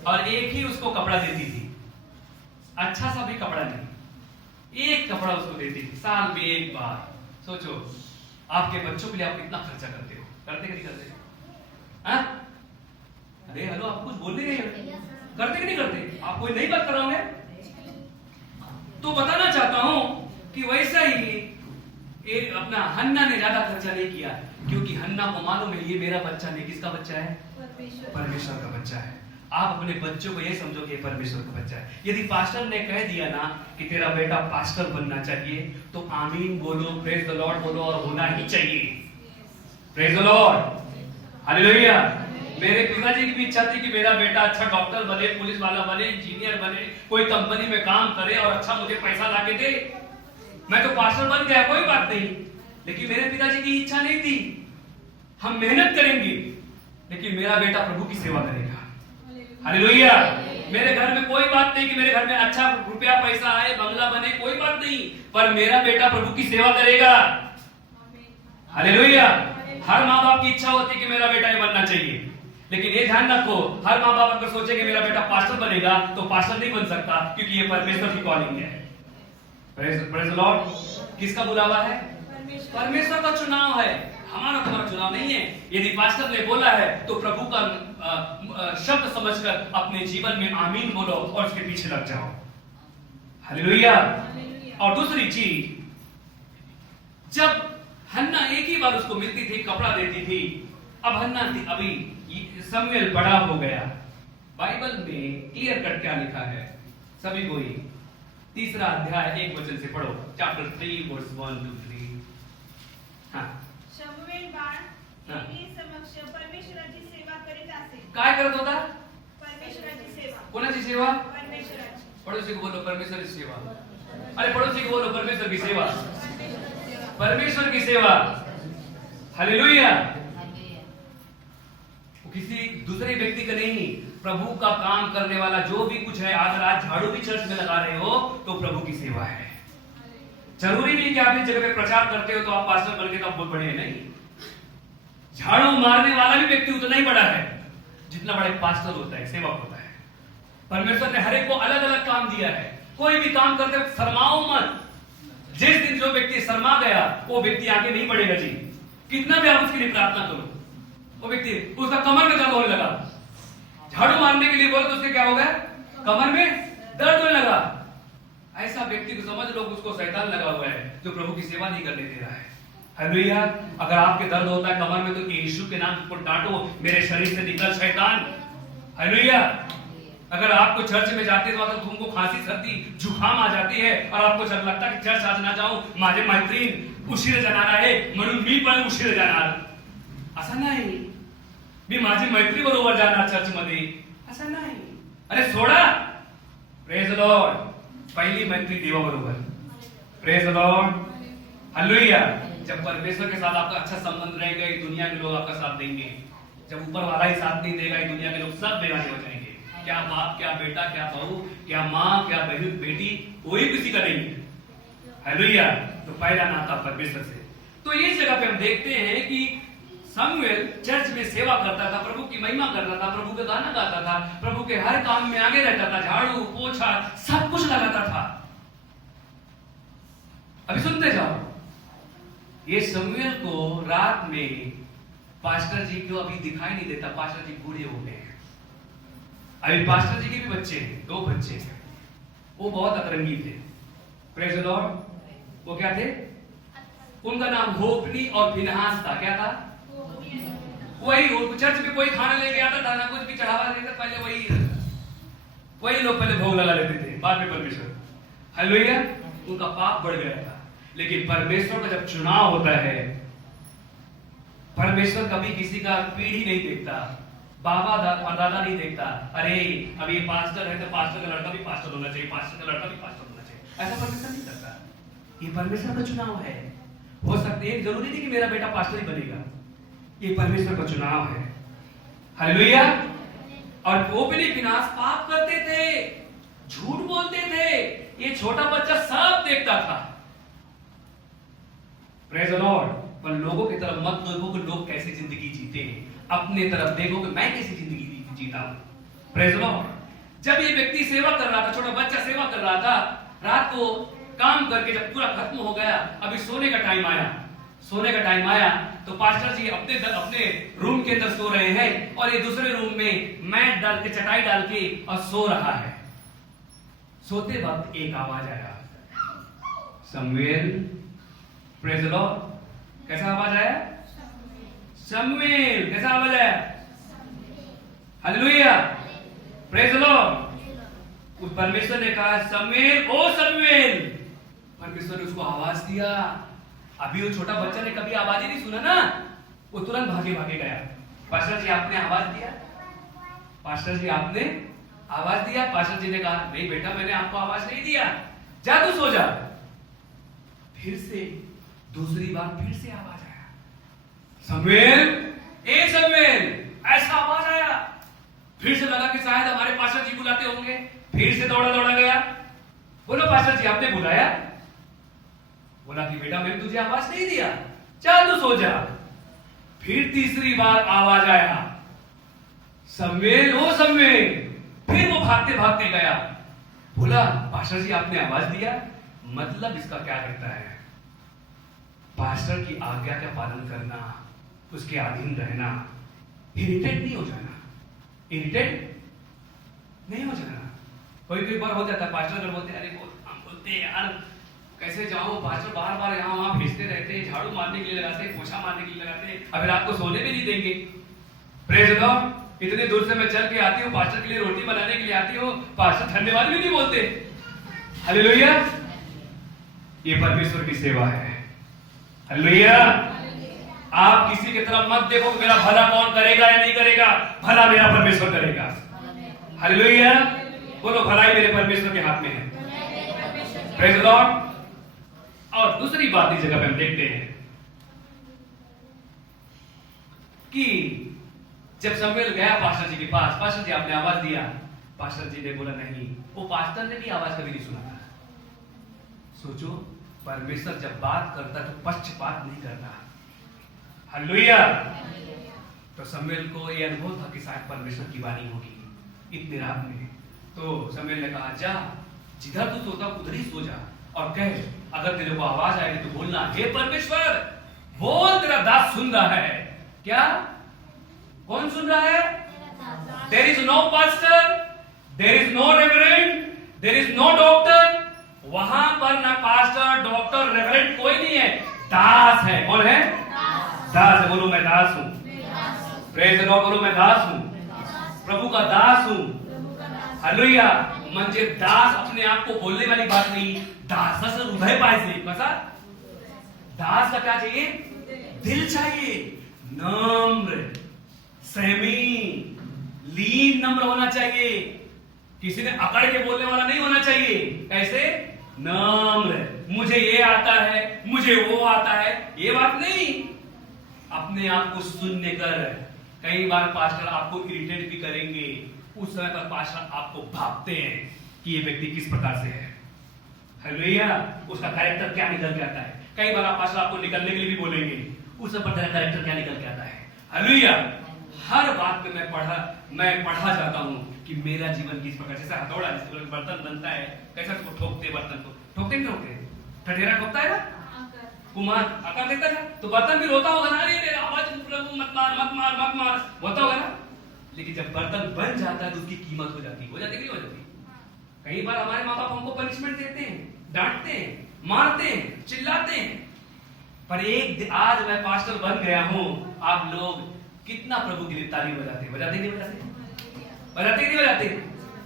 और एक ही उसको कपड़ा देती थी, अच्छा सा भी कपड़ा नहीं, एक कपड़ा उसको देती थी साल में एक बार। सोचो आपके बच्चों के लिए आप कितना खर्चा करते हो, करते कि नहीं करते? हाँ? अरे हेलो, आप कुछ बोल नहीं रहे, करते कि नहीं करते? आप कोई नई बात कर रहा हूं, तो बताना चाहता हूं कि वैसा ही एक अपना हन्ना ने ज्यादा खर्चा नहीं किया, क्योंकि हन्ना को मालूम है ये मेरा बच्चा नहीं, किसका बच्चा है? परमेश्वर का बच्चा है। आप अपने बच्चों को ये समझो कि परमेश्वर का बच्चा है। यदि पास्टर ने कह दिया ना कि तेरा बेटा पास्टर बनना चाहिए, तो आमीन बोलो, प्रेज द लॉर्ड बोलो, और होना ही चाहिए। Praise the Lord, hallelujah. मेरे पिताजी की भी इच्छा थी कि मेरा बेटा अच्छा डॉक्टर बने, पुलिस वाला बने, इंजीनियर बने, कोई कंपनी में काम करे और अच्छा मुझे पैसा लाके दे। मैं तो पास्टर बन गया, कोई बात नहीं, लेकिन मेरे पिताजी की इच्छा नहीं थी। हम मेहनत करेंगे, लेकिन मेरा बेटा प्रभु की सेवा करेगा। हालेलुया। मेरे घर में कोई बात नहीं कि मेरे घर में अच्छा रुपया पैसा आए, बंगला बने, कोई बात नहीं, पर मेरा बेटा प्रभु की सेवा करेगा। हालेलुया। हर माँ बाप की इच्छा होती है कि मेरा बेटा ये बनना चाहिए, लेकिन ये ध्यान रखो, हर माँ बाप अगर सोचे कि मेरा बेटा पास्टर बनेगा, तो पास्टर नहीं बन सकता, क्योंकि ये परमेश्वर की कॉलिंग है। Praise the Lord. किसका बुलावा है? परमेश्वर का चुनाव है, हमारा तुम्हारा चुनाव नहीं है। यदि पास्टर ने बोला है तो प्रभु का शब्द समझकर अपने जीवन में आमीन बोलो और उसके पीछे लग जाओ। हालेलुया। और दूसरी चीज, जब हन्ना एक ही बार उसको मिलती थी, कपड़ा देती थी, अब हन्ना अभी शमूएल बड़ा हो गया। बाइबल में क्लियर कट क्या लिखा है, सभी को ही 3 अध्याय 1 वचन से पढ़ो, चैप्टर 3 वर्स 1 to 3। हाँ, शमूएल बाळ देवी समक्ष परमेश्वराची सेवा करीत असे। काय करत होता? परमेश्वराची सेवा। कोणाची सेवा? परमेश्वराची। पड़ोसी को बोलो परमेश्वर की सेवा। अरे पड़ोसी को बोलो परमेश्वर की सेवा। परमेश्वर की सेवा। हालेलुया। किसी दूसरे व्यक्ति का नहीं, प्रभु का काम करने वाला जो भी कुछ है। अगर आज झाड़ू भी चर्च में लगा रहे हो तो प्रभु की सेवा है। जरूरी नहीं कि आप इस जगह पे प्रचार करते हो तो आप पास्टर बन के तो आप बहुत बड़े हैं, नहीं। झाड़ू मारने वाला भी व्यक्ति उतना ही बड़ा है जितना बड़ा एक पास्टर होता है, सेवक होता है। परमेश्वर ने हर एक को अलग अलग काम दिया है। कोई भी काम करते वक्त शर्माओ मत। जिस दिन जो व्यक्ति शर्मा गया वो व्यक्ति आगे नहीं बढ़ेगा जी, कितना भी आप उसके लिए प्रार्थना करो। वो व्यक्ति, उसका कमर में दर्द होने लगा, झाड़ू मारने के लिए बोले तो उसके क्या हो गया? कमर में दर्द होने लगा। ऐसा व्यक्ति को समझ लो उसको शैतान लगा हुआ है जो प्रभु की सेवा नहीं करने दे रहा है। हालेलुया। अगर आपके दर्द होता है कमर में तो यीशु के नाम पर डांटो, मेरे शरीर से निकल शैतान। हालेलुया। अगर आपको चर्च में जाते तो अगर तुमको खांसी सर्दी जुकाम आ जाती है और आपको लगता है कि चर्च आज ना जाऊं, माझे मैत्रीण उशीर जाणार आहे म्हणून मी पण उशीर जाणार, असं नाही, मी माझी मैत्री बरोबर जाणार चर्च मध्ये, असं नाही। अरे सोडा। Praise the Lord. पहली मैत्री देवा बरोबर। Praise the Lord. हालेलुया। जब परमेश्वर के साथ आपका अच्छा संबंध रहेगा, दुनिया के लोग आपका साथ देंगे। जब ऊपर वाला ही साथ नहीं देगा, दुनिया के लोग सब बेगाने हो जाएंगे। क्या बाप, क्या बेटा, क्या बहू, क्या माँ, क्या बहन, बेटी, कोई किसी का नहीं है। हालेलुया। तो पहला नाता परमेश्वर से। तो ये जगह पे हम देखते हैं कि शमूएल चर्च में सेवा करता था, प्रभु की महिमा करता था, प्रभु का गाना गाता था, प्रभु के हर काम में आगे रहता था, झाड़ू पोछा सब कुछ लगाता था। अभी सुनते जाओ। ये शमूएल को रात में पास्टर जी को अभी दिखाई नहीं देता, पास्टर जी बूढ़े हो गए। अभी पास्टर जी के भी बच्चे हैं, 2 बच्चे हैं, वो बहुत अतरंगी थे। Praise the Lord. वो क्या थे? उनका नाम होपनी और फिनहास था। क्या था? वही चर्च में कोई खाना लेके आता था ना, कुछ भी चढ़ावा देता, पहले वही वही लोग पहले भोग लगा लेते थे, बाद में परमेश्वर। हालेलुया। उनका पाप बढ़ गया था। लेकिन परमेश्वर का जब चुनाव होता है, परमेश्वर कभी किसी का पीढ़ी नहीं देखता, बाबा दादा नहीं देखता। अरे अब ये पास्टर है तो पास्टर का लड़का भी पास्टर होना चाहिए, पास्टर का लड़का भी पास्टर होना चाहिए, ऐसा परमेश्वर नहीं करता। ये परमेश्वर का चुनाव है। हो सकता है, जरूरी नहीं कि मेरा बेटा पास्टर ही बनेगा, ये परमेश्वर का चुनाव है। हालेलुया। और वो भी विनाश पाप करते थे, झूठ बोलते थे, ये छोटा बच्चा सब देखता था। Praise the Lord. पर लोगों की तरफ मत देखो कि लोग कैसे जिंदगी जीते हैं, अपने तरफ देखो कि मैं कैसी जिंदगी जीता हूं। Praise the Lord. जब ये व्यक्ति सेवा कर रहा था, छोटा बच्चा सेवा कर रहा था, रात को काम करके जब पूरा खत्म हो गया, अभी सोने का टाइम आया, सोने का टाइम आया तो पास्टर जी अपने रूम के अंदर सो रहे हैं और ये दूसरे रूम में मैट डाल के, चटाई डाल के और सो रहा है। सोते वक्त एक आवाज आया, शमूएल। Praise the Lord. कैसा आवाज आया? शमूएल। कैसा आवाज आया? हालेलुया। Praise the Lord. उस परमेश्वर ने कहा, शमूएल, ओ शमूएल। परमेश्वर ने उसको आवाज दिया। अभी वो छोटा बच्चा ने कभी आवाज ही नहीं सुना ना, वो तुरंत भागे भागे गया। पास्टर जी आपने आवाज दिया, पास्टर जी आपने आवाज दिया। पास्टर जी ने कहा, नहीं बेटा मैंने आपको आवाज नहीं दिया, जा तू सो जा। फिर से दूसरी बार फिर से आवाज आया, शमूएल, ए शमूएल। ऐसा आवाज आया। फिर से लगा कि शायद हमारे पास्टर जी बुलाते होंगे, फिर से दौड़ा दौड़ा गया। बोलो पास्टर जी आपने बुलाया? बोला कि बेटा मैंने तुझे आवाज नहीं दिया, चल तू सो जा। फिर तीसरी बार आवाज आया, शमूएल, ओ शमूएल। फिर वो भागते भागते गया। बोला पास्टर जी आपने आवाज दिया, मतलब इसका क्या कहता है? पास्टर की आज्ञा का पालन करना, उसके अधीन रहना, इरिटेट नहीं हो जाना, इरिटेट नहीं हो जाना। कोई बार हो जाता है, पास्टर अगर बोलते अरे हम बोलते हैं यार कैसे जाऊं, पास्टर बार बार यहाँ वहां भेजते रहते हैं, झाड़ू मारने के लिए लगाते हैं, पोछा मारने के लिए लगाते हैं, अभी रात को सोने भी नहीं देंगे। Praise the Lord. इतने दूर से मैं चल के आती हूँ, पास्टर के लिए रोटी बनाने के लिए आती हूँ, पास्टर धन्यवाद भी नहीं बोलते। हालेलुया। ये परमेश्वर की सेवा है। हालेलुया। आप किसी की तरफ मत देखो कि मेरा भला कौन करेगा या नहीं करेगा, भला मेरा परमेश्वर करेगा। हालेलुया। बोलो भलाई मेरे परमेश्वर के हाथ में है। Praise the Lord. और दूसरी बात इस जगह पे हम देखते हैं कि जब शमूएल गया पास्टर जी के पास, पास्टर जी आपने आवाज दिया, पास्टर जी ने बोला नहीं, वो पास्टर ने भी आवाज कभी नहीं सुना था। सोचो परमेश्वर जब बात करता तो पक्षपात नहीं करता। हालेलुया। तो शमूएल को यह अनुभव था कि शायद परमेश्वर की वाणी होगी इतनी रात में। तो शमूएल ने कहा, जा जिधर तू सोता उधर ही सो जा और कह, अगर तेरे को आवाज आएगी तो बोलना, हे परमेश्वर बोल, तेरा दास सुन रहा है। क्या? कौन सुन रहा है? There is no pastor, there is no reverend, there is no doctor. वहां पर ना पास्टर, डॉक्टर, रेवरेंड कोई नहीं है, दास है। कौन है? दास है। बोलो मैं दास हूं। Praise the Lord. बोलो मैं दास हूं, प्रभु का दास हूं। हालेलुया। म्हणजे दास अपने आप को बोलने वाली बात नहीं, दास हृदय पाहिजे। कसा? दास का क्या चाहिए? दिल चाहिए, नम्र, संयमी, लीन, नम्र होना चाहिए। किसी ने अकड़ के बोलने वाला नहीं होना चाहिए। कैसे? नम्र, मुझे ये आता है, मुझे वो आता है, ये बात नहीं। अपने आप को शून्य कर। कई बार पास्टर आपको इरिटेट भी करेंगे, उस समय पर पास्टर आपको भापते हैं कि ये व्यक्ति किस प्रकार से है। हालेलुया। उसका कैरेक्टर क्या निकल के आता है। कई बार पास्टर आपको निकलने के लिए भी बोलेंगे, उस समय पर तेरा कैरेक्टर क्या निकल के आता है। हालेलुया। हर बात में मैं पढ़ा जाता हूं कि मेरा जीवन किस प्रकार, जैसे हथौड़ा जिस बर्तन बनता है, कैसा उसको ठोकते, बर्तन को ठोकते नहीं ठोकते, ठठेरा ठोकता है ना, कुम्हार आकार देता है, तो बर्तन भी रोता होगा ना, अरे आवाज प्रभु मत मार मत मार मत मार, होता होगा ना। लेकिन जब बर्तन बन जाता है तो उसकी कीमत हो जाती नहीं हो जाती। कई बार हमारे माँ बाप हमको पनिशमेंट देते हैं, डांटते हैं, मारते हैं, चिल्लाते हैं, पर एक आज मैं पास्टर बन गया हूं, आप लोग कितना प्रभु की ताली बजाते नहीं बजाते?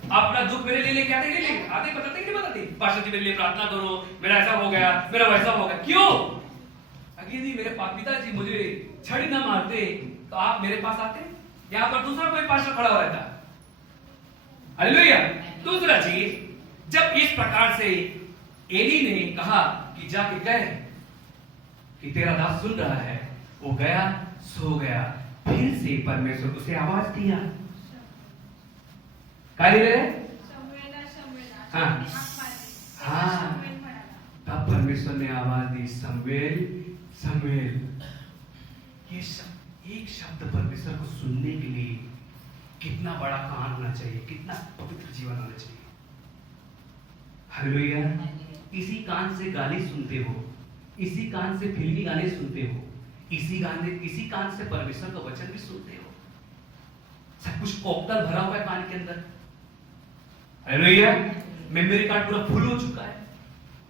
अपना दुख मेरे लिए लेके आते बताते कि नहीं बताते? पास्टर जी मेरे लिए प्रार्थना करो, मेरा ऐसा हो गया, मेरा वैसा हो गया। क्यों? अगर जी मेरे पिताजी मुझे छड़ी ना मारते तो आप मेरे पास आते? यहाँ पर दूसरा कोई पास्टर खड़ा हो रहता। हालेलुया। दूसरा चीज, जब इस प्रकार से एली ने कहा कि जाके कह कि तेरा दास सुन रहा है, वो गया, सो गया। फिर से परमेश्वर उसे आवाज दिया। काय दिले? हाँ हाँ, तब परमेश्वर ने आवाज दी, शमूएल शमूएल। ये एक शब्द परमेश्वर को सुनने के लिए कितना बड़ा कान होना चाहिए, कितना पवित्र जीवन होना चाहिए। हालेलुया। इसी कान से गाली सुनते हो, इसी कान से फिल्मी गाने सुनते हो, इसी कान से परमेश्वर का वचन भी सुनते हो। सब कुछ कोकतल भरा हुआ है कान के अंदर। हालेलुया। मेमोरी कार्ड पूरा फुल हो चुका है,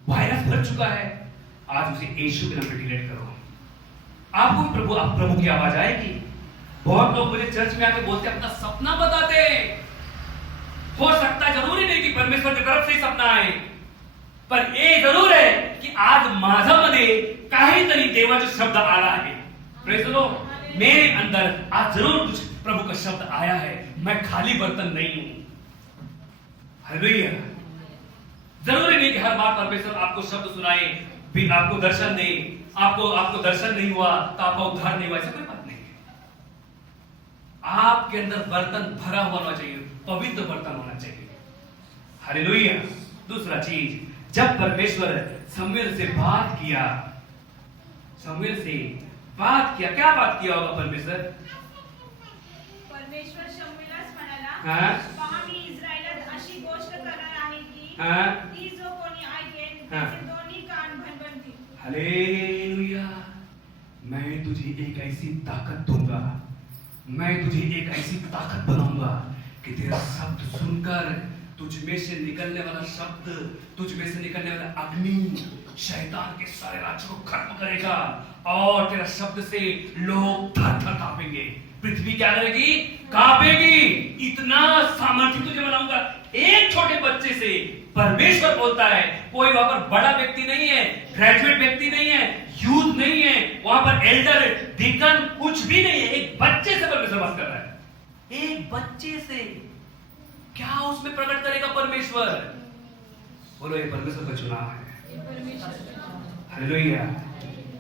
वायरस भर चुका है। आज उसे यीशु के नाम पे डिलीट करो। आपको प्रभु की आवाज आएगी। बहुत लोग मुझे चर्च में आके बोलते, अपना सपना बताते। हो सकता है, जरूरी नहीं कि परमेश्वर की तरफ से ही सपना आए, पर ये जरूर है कि आज माझ्यामध्ये काहीतरी देवाचा शब्द आला आहे। Praise the Lord. मेरे अंदर आज जरूर कुछ प्रभु का शब्द आया है। मैं खाली बर्तन नहीं हूं। हालेलुया। जरूरी नहीं कि हर बार परमेश्वर आपको शब्द सुनाए, भी आपको दर्शन दे। आपको दर्शन नहीं हुआ तो आपका उद्धार नहीं हुआ, ऐसा कोई बात नहीं है। आपके अंदर बर्तन भरा हुआ होना चाहिए, पवित्र बर्तन होना चाहिए। हालेलुया। दूसरा चीज, जब परमेश्वर शमूएल से बात किया, क्या बात किया होगा परमेश्वर? परमेश्वर शमूएलास म्हणाला, हाँ? पहा मी इस्रायेलात अशी गोष्ट करणार आहे की हाँ? ती जो कोणी ऐकेल हाँ? त्याचे दोन्ही कान भणभणतील। हालेलुया। मैं तुझे एक ऐसी ताकत दूंगा, मैं तुझे एक ऐसी ताकत बनाऊंगा कि तेरा शब्द सुनकर तुझ में से निकलने वाला शब्द, तुझ में से निकलने वाला अग्नि शैतान के सारे राज्य को खत्म करेगा, और तेरा शब्द से लोग थर-थर कांपेंगे। पृथ्वी क्या करेगी? कांपेगी। इतना सामर्थ्य तुझे बनाऊंगा। एक छोटे बच्चे से परमेश्वर बोलता है। कोई वहां पर बड़ा व्यक्ति नहीं है, ग्रेजुएट व्यक्ति नहीं है, यूथ नहीं है, वहां पर एल्डर डीकन कुछ भी नहीं है। एक बच्चे से परमेश्वर बात कर रहा है। एक बच्चे से क्या उसमें प्रकट करेगा परमेश्वर? बोलो, ये परमेश्वर का चुनाव है। हालेलुया।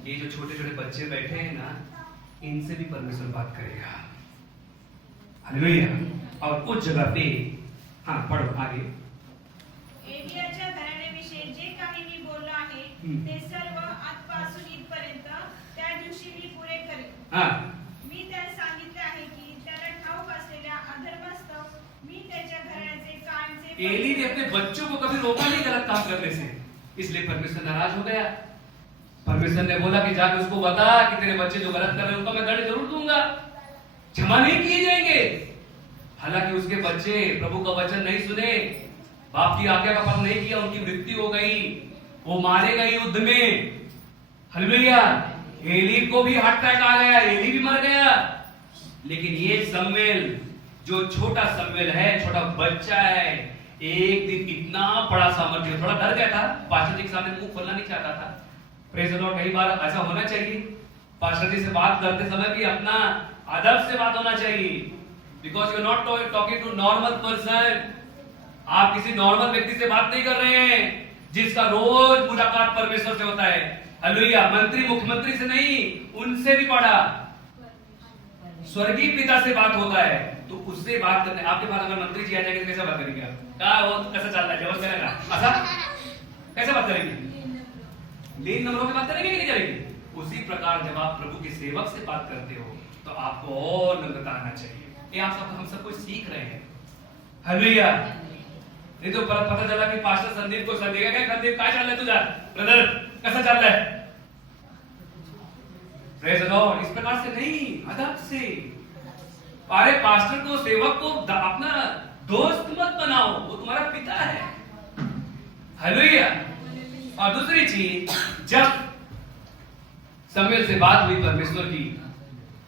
ये जो छोटे छोटे बच्चे बैठे हैं ना, इनसे भी परमेश्वर बात करेगा। हालेलुया। और उस जगह पे, हाँ पढ़ो आगे। एलियाच्या घराण्याविषयी जे काही मी बोललो आहे ते सर्व आजपासून इथपर्यंत त्या दिवशी मी पुरे करेन। हाँ। मी त्याला सांगितले आहे की त्याला ठाऊक असलेल्या अधर्मस्तव मी त्याच्या घराण्याचे कानचे। एली ने अपने बच्चों को कभी रोका नहीं गलत काम करने से, इसलिए परमेश्वर नाराज हो गया। परमेश्वर ने बोला कि जाके उसको बता कि तेरे बच्चे जो गलत कर रहे हैं उनको मैं दंड जरूर दूंगा, क्षमा नहीं किए जाएंगे। हालांकि उसके बच्चे प्रभु का वचन नहीं सुने, बाप की आज्ञा का पालन नहीं किया, उनकी मृत्यु हो गई, वो मारे गए युद्ध में। हालेलुया। एली को भी हार्ट अटैक आ गया, एली भी मर गया। लेकिन ये शमूएल, जो छोटा शमूएल है, छोटा बच्चा है, एक दिन इतना बड़ा सामर्थ्य, थोड़ा डर गया था, पास्टर जी के सामने मुंह खोलना नहीं चाहता था। Praise the Lord. कई बार ऐसा होना चाहिए, पास्टर जी से बात करते समय भी अपना अदब से बात होना चाहिए, because you not talking to normal person. आप किसी नॉर्मल व्यक्ति से बात नहीं कर रहे हैं जिसका रोज मुलाकात परमेश्वर से होता है। हालेलुया। मंत्री मुख्यमंत्री से नहीं, उनसे भी बड़ा स्वर्गीय पिता से बात होता है, तो उससे बात करने। आपके पास अगर मंत्री जी आ जाएंगे तो कैसे बात करेंगे आप? क्या वो कैसा चल रहा है, जबरदस्त करेगा ऐसा? कैसे बात करेंगे? लेन नंबरों में बात करेंगे कि नहीं करेंगे? उसी प्रकार जब आप प्रभु के सेवक से बात करते हो तो आपको और नम्रता आना चाहिए। ये आप सब, हम सब कुछ सीख रहे हैं। हालेलुया। नहीं तो पता चला कि पास्टर संदीप को संदेगा क्या, संदीप काय चाललंय तुझा ब्रदर, कैसा चल रहा है? Praise the Lord. इस प्रकार से नहीं, अदब से। अरे पास्टर को, सेवक को अपना दोस्त मत बनाओ, वो तुम्हारा पिता है। हालेलुया। और दूसरी चीज, जब शमूएल से बात हुई, परमेश्वर की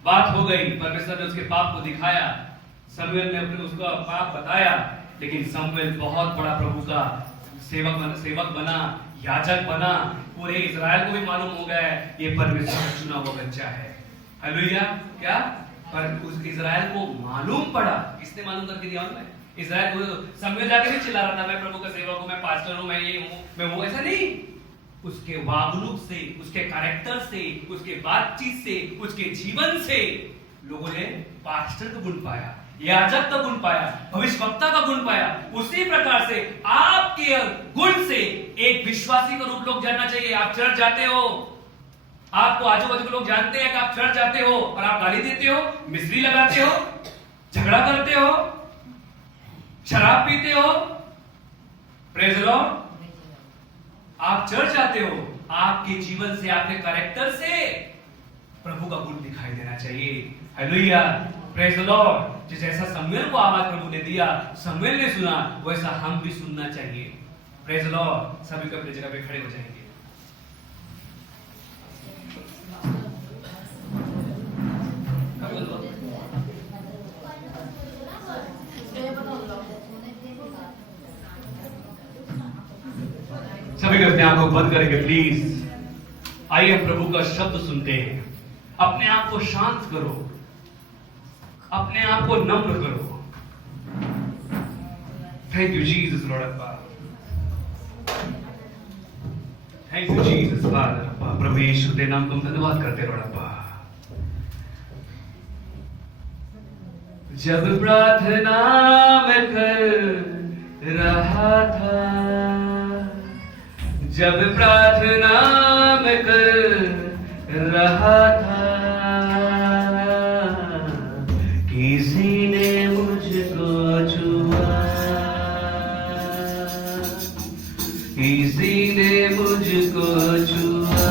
बात हो गई, परमेश्वर ने उसके पाप को दिखाया, शमूएल ने अपने उसका पाप बताया, लेकिन शमूएल बहुत बड़ा प्रभु का सेवक बना, याजक बना। पूरे इजराइल को भी मालूम हो गया है ये परमेश्वर का चुना हुआ बच्चा है। हालेलुया। क्या पर उस इजराइल को मालूम पड़ा, किसने मालूम करके दिया उन्हें? इजराइल को शमूएल जाके नहीं चिल्ला रहा था मैं प्रभु का सेवक हूं, मैं पास्टर हूं, मैं ये हूं, मैं वो, ऐसा नहीं। उसके वागलूक से, उसके कैरेक्टर से, उसके बातचीत से, उसके जीवन से लोगों ने पास्टर का गुण पाया, याजक का गुण पाया, भविष्यवक्ता का गुण पाया। उसी प्रकार से आपके गुण से एक विश्वासी का रूप लोग जानना चाहिए। आप चर्च जाते हो, आपको आजू बाजू के लोग जानते हैं कि आप चर्च जाते हो और आप गाली देते हो, मिस्री लगाते हो, झगड़ा करते हो, शराब पीते हो। Praise the Lord. आप चर्च जाते हो, आपके जीवन से, आपके कैरेक्टर से प्रभु का गुण दिखाई देना चाहिए। हालेलुया। Praise the Lord. जैसा शमूएल को आवाज प्रभु ने दिया, शमूएल ने सुना, वैसा हम भी सुनना चाहिए। Praise the Lord. सभी को अपनी जगह पे खड़े हो जाएंगे। सभी को अपने आंखों को बंद करेंगे प्लीज। आइए हम प्रभु का शब्द सुनते हैं। अपने आप को शांत करो, अपने आप को नम्र करो। थैंक यू जीसस लॉर्ड अब्बा, थैंक यू जीसस फादर अब्बा। प्रभु यीशु के नाम तुम धन्यवाद करते लॉर्ड अब्बा। जब प्रार्थना में कर रहा था, जब प्रार्थना में कर रहा था, किसी ने मुझको छुआ, किसी ने मुझको छुआ।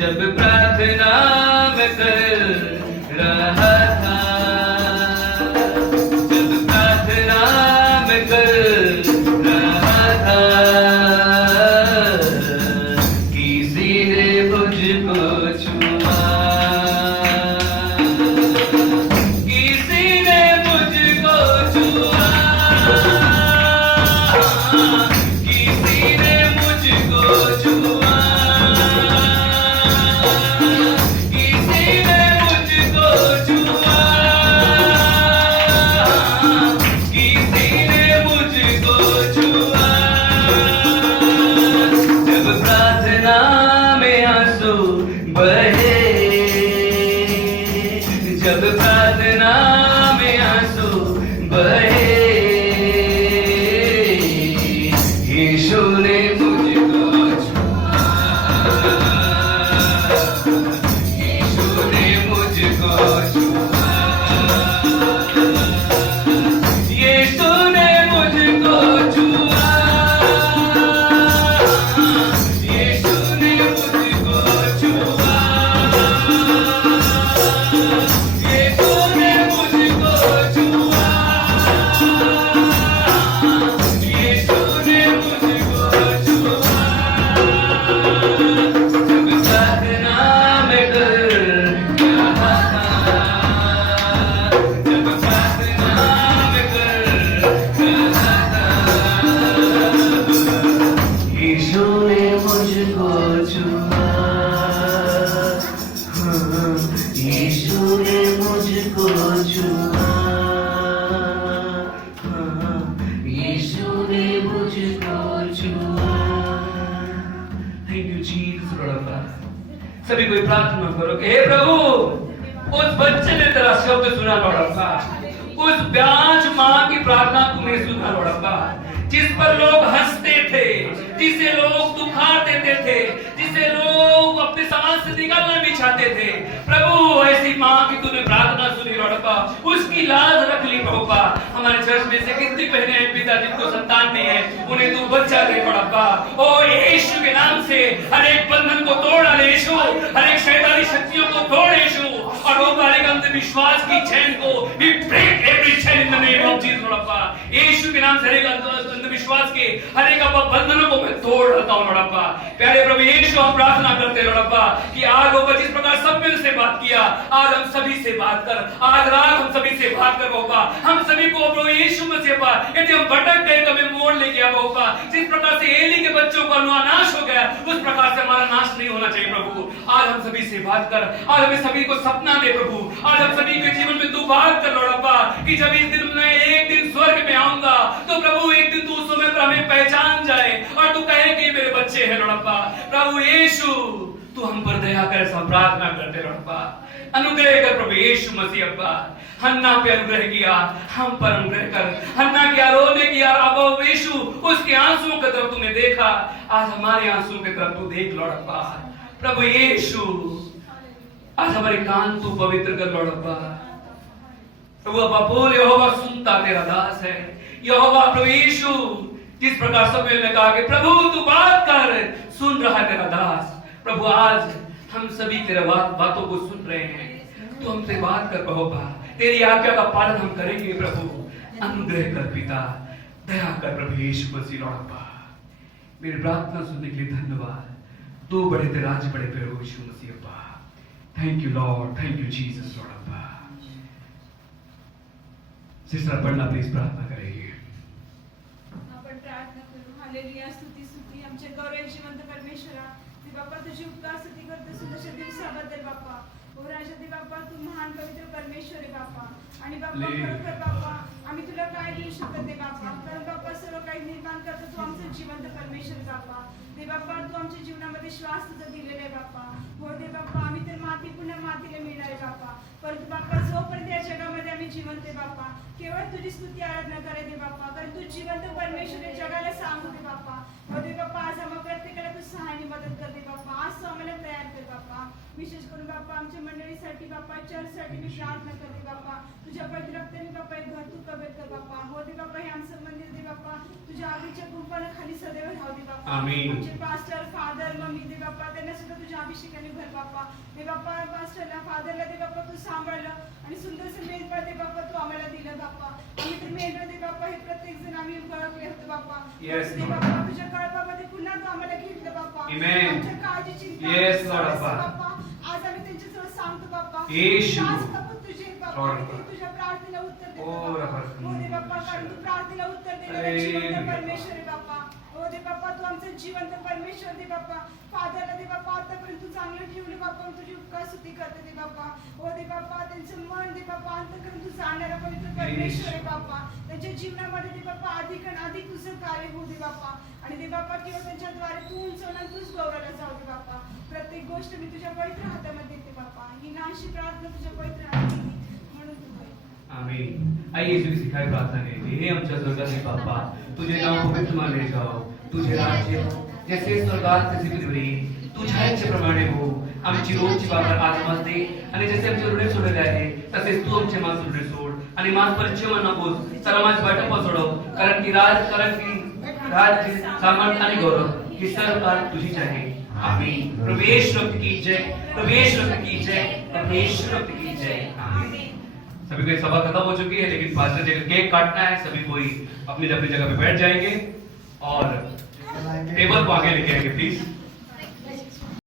जब प्रार्थना में कर रहा था, जब प्रार्थना में कर रहा था, किसी ने मुझको छुआ, किसी ने मुझको छुआ, किसी ने मुझको छुआ, किसी ने मुझको छुआ, किसी ने मुझको छुआ। जब प्रार्थना में आंसू बहे, जब प्रार्थना में आंसू बहे, यीशु ने मुझको छुआ, यीशु ने मुझको छुआ, यीशु ने मुझको छुआ, यीशु ने मुझको छुआ, यीशु ने मुझको छुआ, यीशु ने मुझको छुआ। जब प्रार्थना में कर रहा था, जब प्रार्थना में कर रहा था, यीशु ने मुझको छुआ, हाँ, यीशु ने मुझको छुआ, हाँ, यीशु ने मुझको छुआ। थैंक यू जीसस लॉर्ड अब्बा। सभी कोई प्रार्थना करो कि हे प्रभु, उस बच्चे ने तेरा शब्द सुना लॉर्ड अब्बा, उस ब्याज मां की प्रार्थना तूने सुना लॉर्ड अब्बा, जिस पर लोग हंसते थे, जिसे लोग दुखार देते थे, जिसे लोग अपने समाज से निकालना भी चाहते थे। प्रभु ऐसी मां की तूने प्रार्थना सुनी लॉर्ड अब्बा, उसकी लाज रख ली प्रभु अब्बा। हमारे चर्च में से कितनी बहनें हैं पिता जिनको संतान नहीं है, उन्हें तू बच्चा दे लॉर्ड अब्बा। ओ यीशु के नाम से हर एक बंधन को तोड़ डाले यीशु, हर एक शैतानी शक्तियों को तोड़ यीशु, और वो बालिका अंधविश्वास की चैन को we break every chain in the name of Jesus lord अप्पा। यीशु के नाम से हर एक अंधविश्वास के हर एक अप्पा बंधनों को मैं तोड़ रखता हूं लॉर्ड अप्पा। प्यारे प्रभु यीशु हम प्रार्थना करते हैं लॉर्ड अप्पा कि आज होगा जिस प्रकार सब मिल से बात किया, आज हम सभी से बात कर, आज रात हम सभी से बात कर होगा। हम सभी को प्रभु यीशु मसीह पर यदि हम भटक गए तो हमें मोड़ लेके आया होगा। जिस प्रकार से एली के बच्चों का नाश हो गया, उस प्रकार से हमारा नाश नहीं होना चाहिए प्रभु। आज हम सभी से बात कर, आज हमें सभी को सपना दे प्रभु। आज हम सभी के जीवन में तू बात कर लॉर्ड अप्पा कि जब इस दिन मैं एक दिन स्वर्ग में आऊंगा तो प्रभु एक दिन तू उस समय पर हमें पहचान जाए और तू कहे कि मेरे बच्चे हैं लॉर्ड अप्पा। प्रभु यीशु तू हम पर दया कर, ऐसा प्रार्थना करते लॉर्ड अप्पा। अनुग्रह कर प्रभु यीशु मसीह अप्पा। हन्ना पे अनुग्रह किया, हम पर अनुग्रह कर। हन्ना के रोने किया, अब यीशु उसके आंसुओं की तरफ तूने देखा, आज हमारे आंसुओं की तरफ तू देख लॉर्ड अप्पा। प्रभु यीशु आज हमारे कान तू पवित्र कर लॉर्ड अप्पा। प्रभु अप्पा बोल, यहोवा सुनता तेरा दास है। यहोवा प्रभु यीशु जिस प्रकार सब ने कहा कि प्रभु तू बात कर, सुन रहा तेरा दास। प्रभु आज हम सभी तेरे बातों को सुन रहे हैं, तू हमसे बात कर प्रभु। तेरी आज्ञा का पालन हम करेंगे प्रभु। अनुग्रह कर पिता, दया कर प्रभु यीशु मसीह लॉर्ड अप्पा। मेरी प्रार्थना सुनने के लिए धन्यवाद। तू बड़े तेरे राज बड़े प्रभु यीशु मसीह अप्पा। Thank you lord, thank you Jesus lord अप्पा। सिस्टर पढ़ना प्लीज, प्रार्थना करेंगे। आपण प्रार्थना करू। हालेलुया, स्तुती स्तुती आमचे गौरव जिवंत परमेश्वरा। ते बाप्पा तुझी उपकार स्तुती करतो सुंदरशा दिवसाबद्दल बाप्पा। ओ राजा दे बाप्पा, तू महान पवित्र परमेश्वर आहे बाप्पा। आणि बाप्पा खरोखर बाप्पा आम्ही तुला काय देऊ शकत नाही बाप्पा, कारण बाप्पा सर्व काही निर्माण करतो तू आमचा जिवंत परमेश्वर बाप्पा। दे बाप्पा तू आमच्या जीवनामध्ये श्वास तुझा दिलेला आहे बाप्पा। हो दे बाप्पा, आम्ही तर माती पुन्हा मातीला मिळणार आहे बाप्पा, परंतु बाप्पा जोपर्यंत या जगामध्ये आम्ही जिवंत आहे बाप्पा, केवळ तुझी स्तुती आराधना करायची बाप्पा, कारण तू जिवंत परमेश्वर आहे, जगाला सांगू दे बाप्पा। हो दे बाप्पा, आज आम्हा प्रत्येकाला तू सहाय्याने मदत करते बाप्पा। आज तू आम्हाला तयार कर बाप्पा, विशेष करून बाप्पा आमच्या मंडळीसाठी बाप्पा, चर्चसाठी मी प्रार्थना करते बाप्पा। तुझ्या पवित्र रक्ताने बाप्पा एक घर तू कबूल कर बाप्पा। हो दे बाप्पा, हे आमचं मंदिर दे बाप्पा तुझ्या आगीच्या कुंपाला खाली सदैव राहू दे बाप्पा। आमीन। आमचे पास्टर फादर मम्मी दे बाप्पा, त्यांना सुद्धा तुझ्या अभिषेकाने भर बाप्पा। दे बाप्पा पास्टरला फादरला दे बाप्पा तू सांभाळलं आणि सुंदरसं मेलपळ दे बाप्पा तू आम्हाला दिलं बाप्पा। आणि ते मेलपळ दे बाप्पा, हे प्रत्येक जण आम्ही कळवले होते बाप्पा। Yes, दे बाप्पा तुझ्या कळपामध्ये पुन्हा तू आम्हाला घेतलं बाप्पा। Amen. आमच्या काळजी चिंता Yes, Lord, बाप्पा बाप्पा। आज आम्ही त्यांच्याजवळ सांगतो बाप्पा, येशू। आज बाप्पा तुझे बाप्पा, Lord, ते तुझ्या प्रार्थनेला उत्तर देतो Oh, बाप्पा। बाप्पा। हो दे बाप्पा, कारण तू प्रार्थनेला उत्तर देणारा Hallelujah. जिवंत परमेश्वर आहे बाप्पा। हो दे बाप्पा, तू आमचं जिवंत परमेश्वर दे बाप्पा। फादरला दे बाप्पा, आतापर्यंत तू चांगलं ठेवलं बाप्पा, तुझी उपकार स्तुती करते दे बाप्पा। हो दे बाप्पा, त्यांचं मन दे बाप्पा, अंतःकरण तू जाणारा पवित्र परमेश्वर आहे बाप्पा। त्यांच्या जीवनामध्ये दे बाप्पा अधिक आणि अधिक तुझं कार्य होऊ दे बाप्पा। आणि दे बाप्पा, केवळ त्यांच्याद्वारे तू उंचवणार, तूच गौरवला जाऊ दे बाप्पा। प्रत्येक गोष्ट मी तुझ्या पवित्र हातामध्ये देते बाप्पा। ही नाशी प्रार्थना तुझ्या पवित्र हातात देते, म्हणून तू होय। आमीन। आइए यीशु की सिखाई प्रार्थना करेंगे। हे आमच्या स्वर्गातील बाप्पा, तुझे नाव पवित्र मानले जाओ, तुझे राज्य जसे स्वर्गात तसे पृथ्वीवर, तुझ्या इच्छेप्रमाणे हो। आमची रोजची भाकर आज आम्हाला दे, आणि जसे आमचे ऋण सोडले आहे तसेच तू आमचे मास ऋण सोड, आणि मास परिचय नकोस, तर माझी वाटप सोडव, कारण की राज्य सामर्थ आणि गौरव ही सर्व काळ तुझीच आहे। आमीन। प्रवेश रक्त की जय, प्रवेश रक्त की जय, प्रवेश रक्त की जय। आमीन। सभी को सभा खत्म हो चुकी है, लेकिन पास्टर जी का केक काटना है। सभी कोई अपनी अपनी जगह पे बैठ जाएंगे और टेबल को आगे लेके आएंगे प्लीज।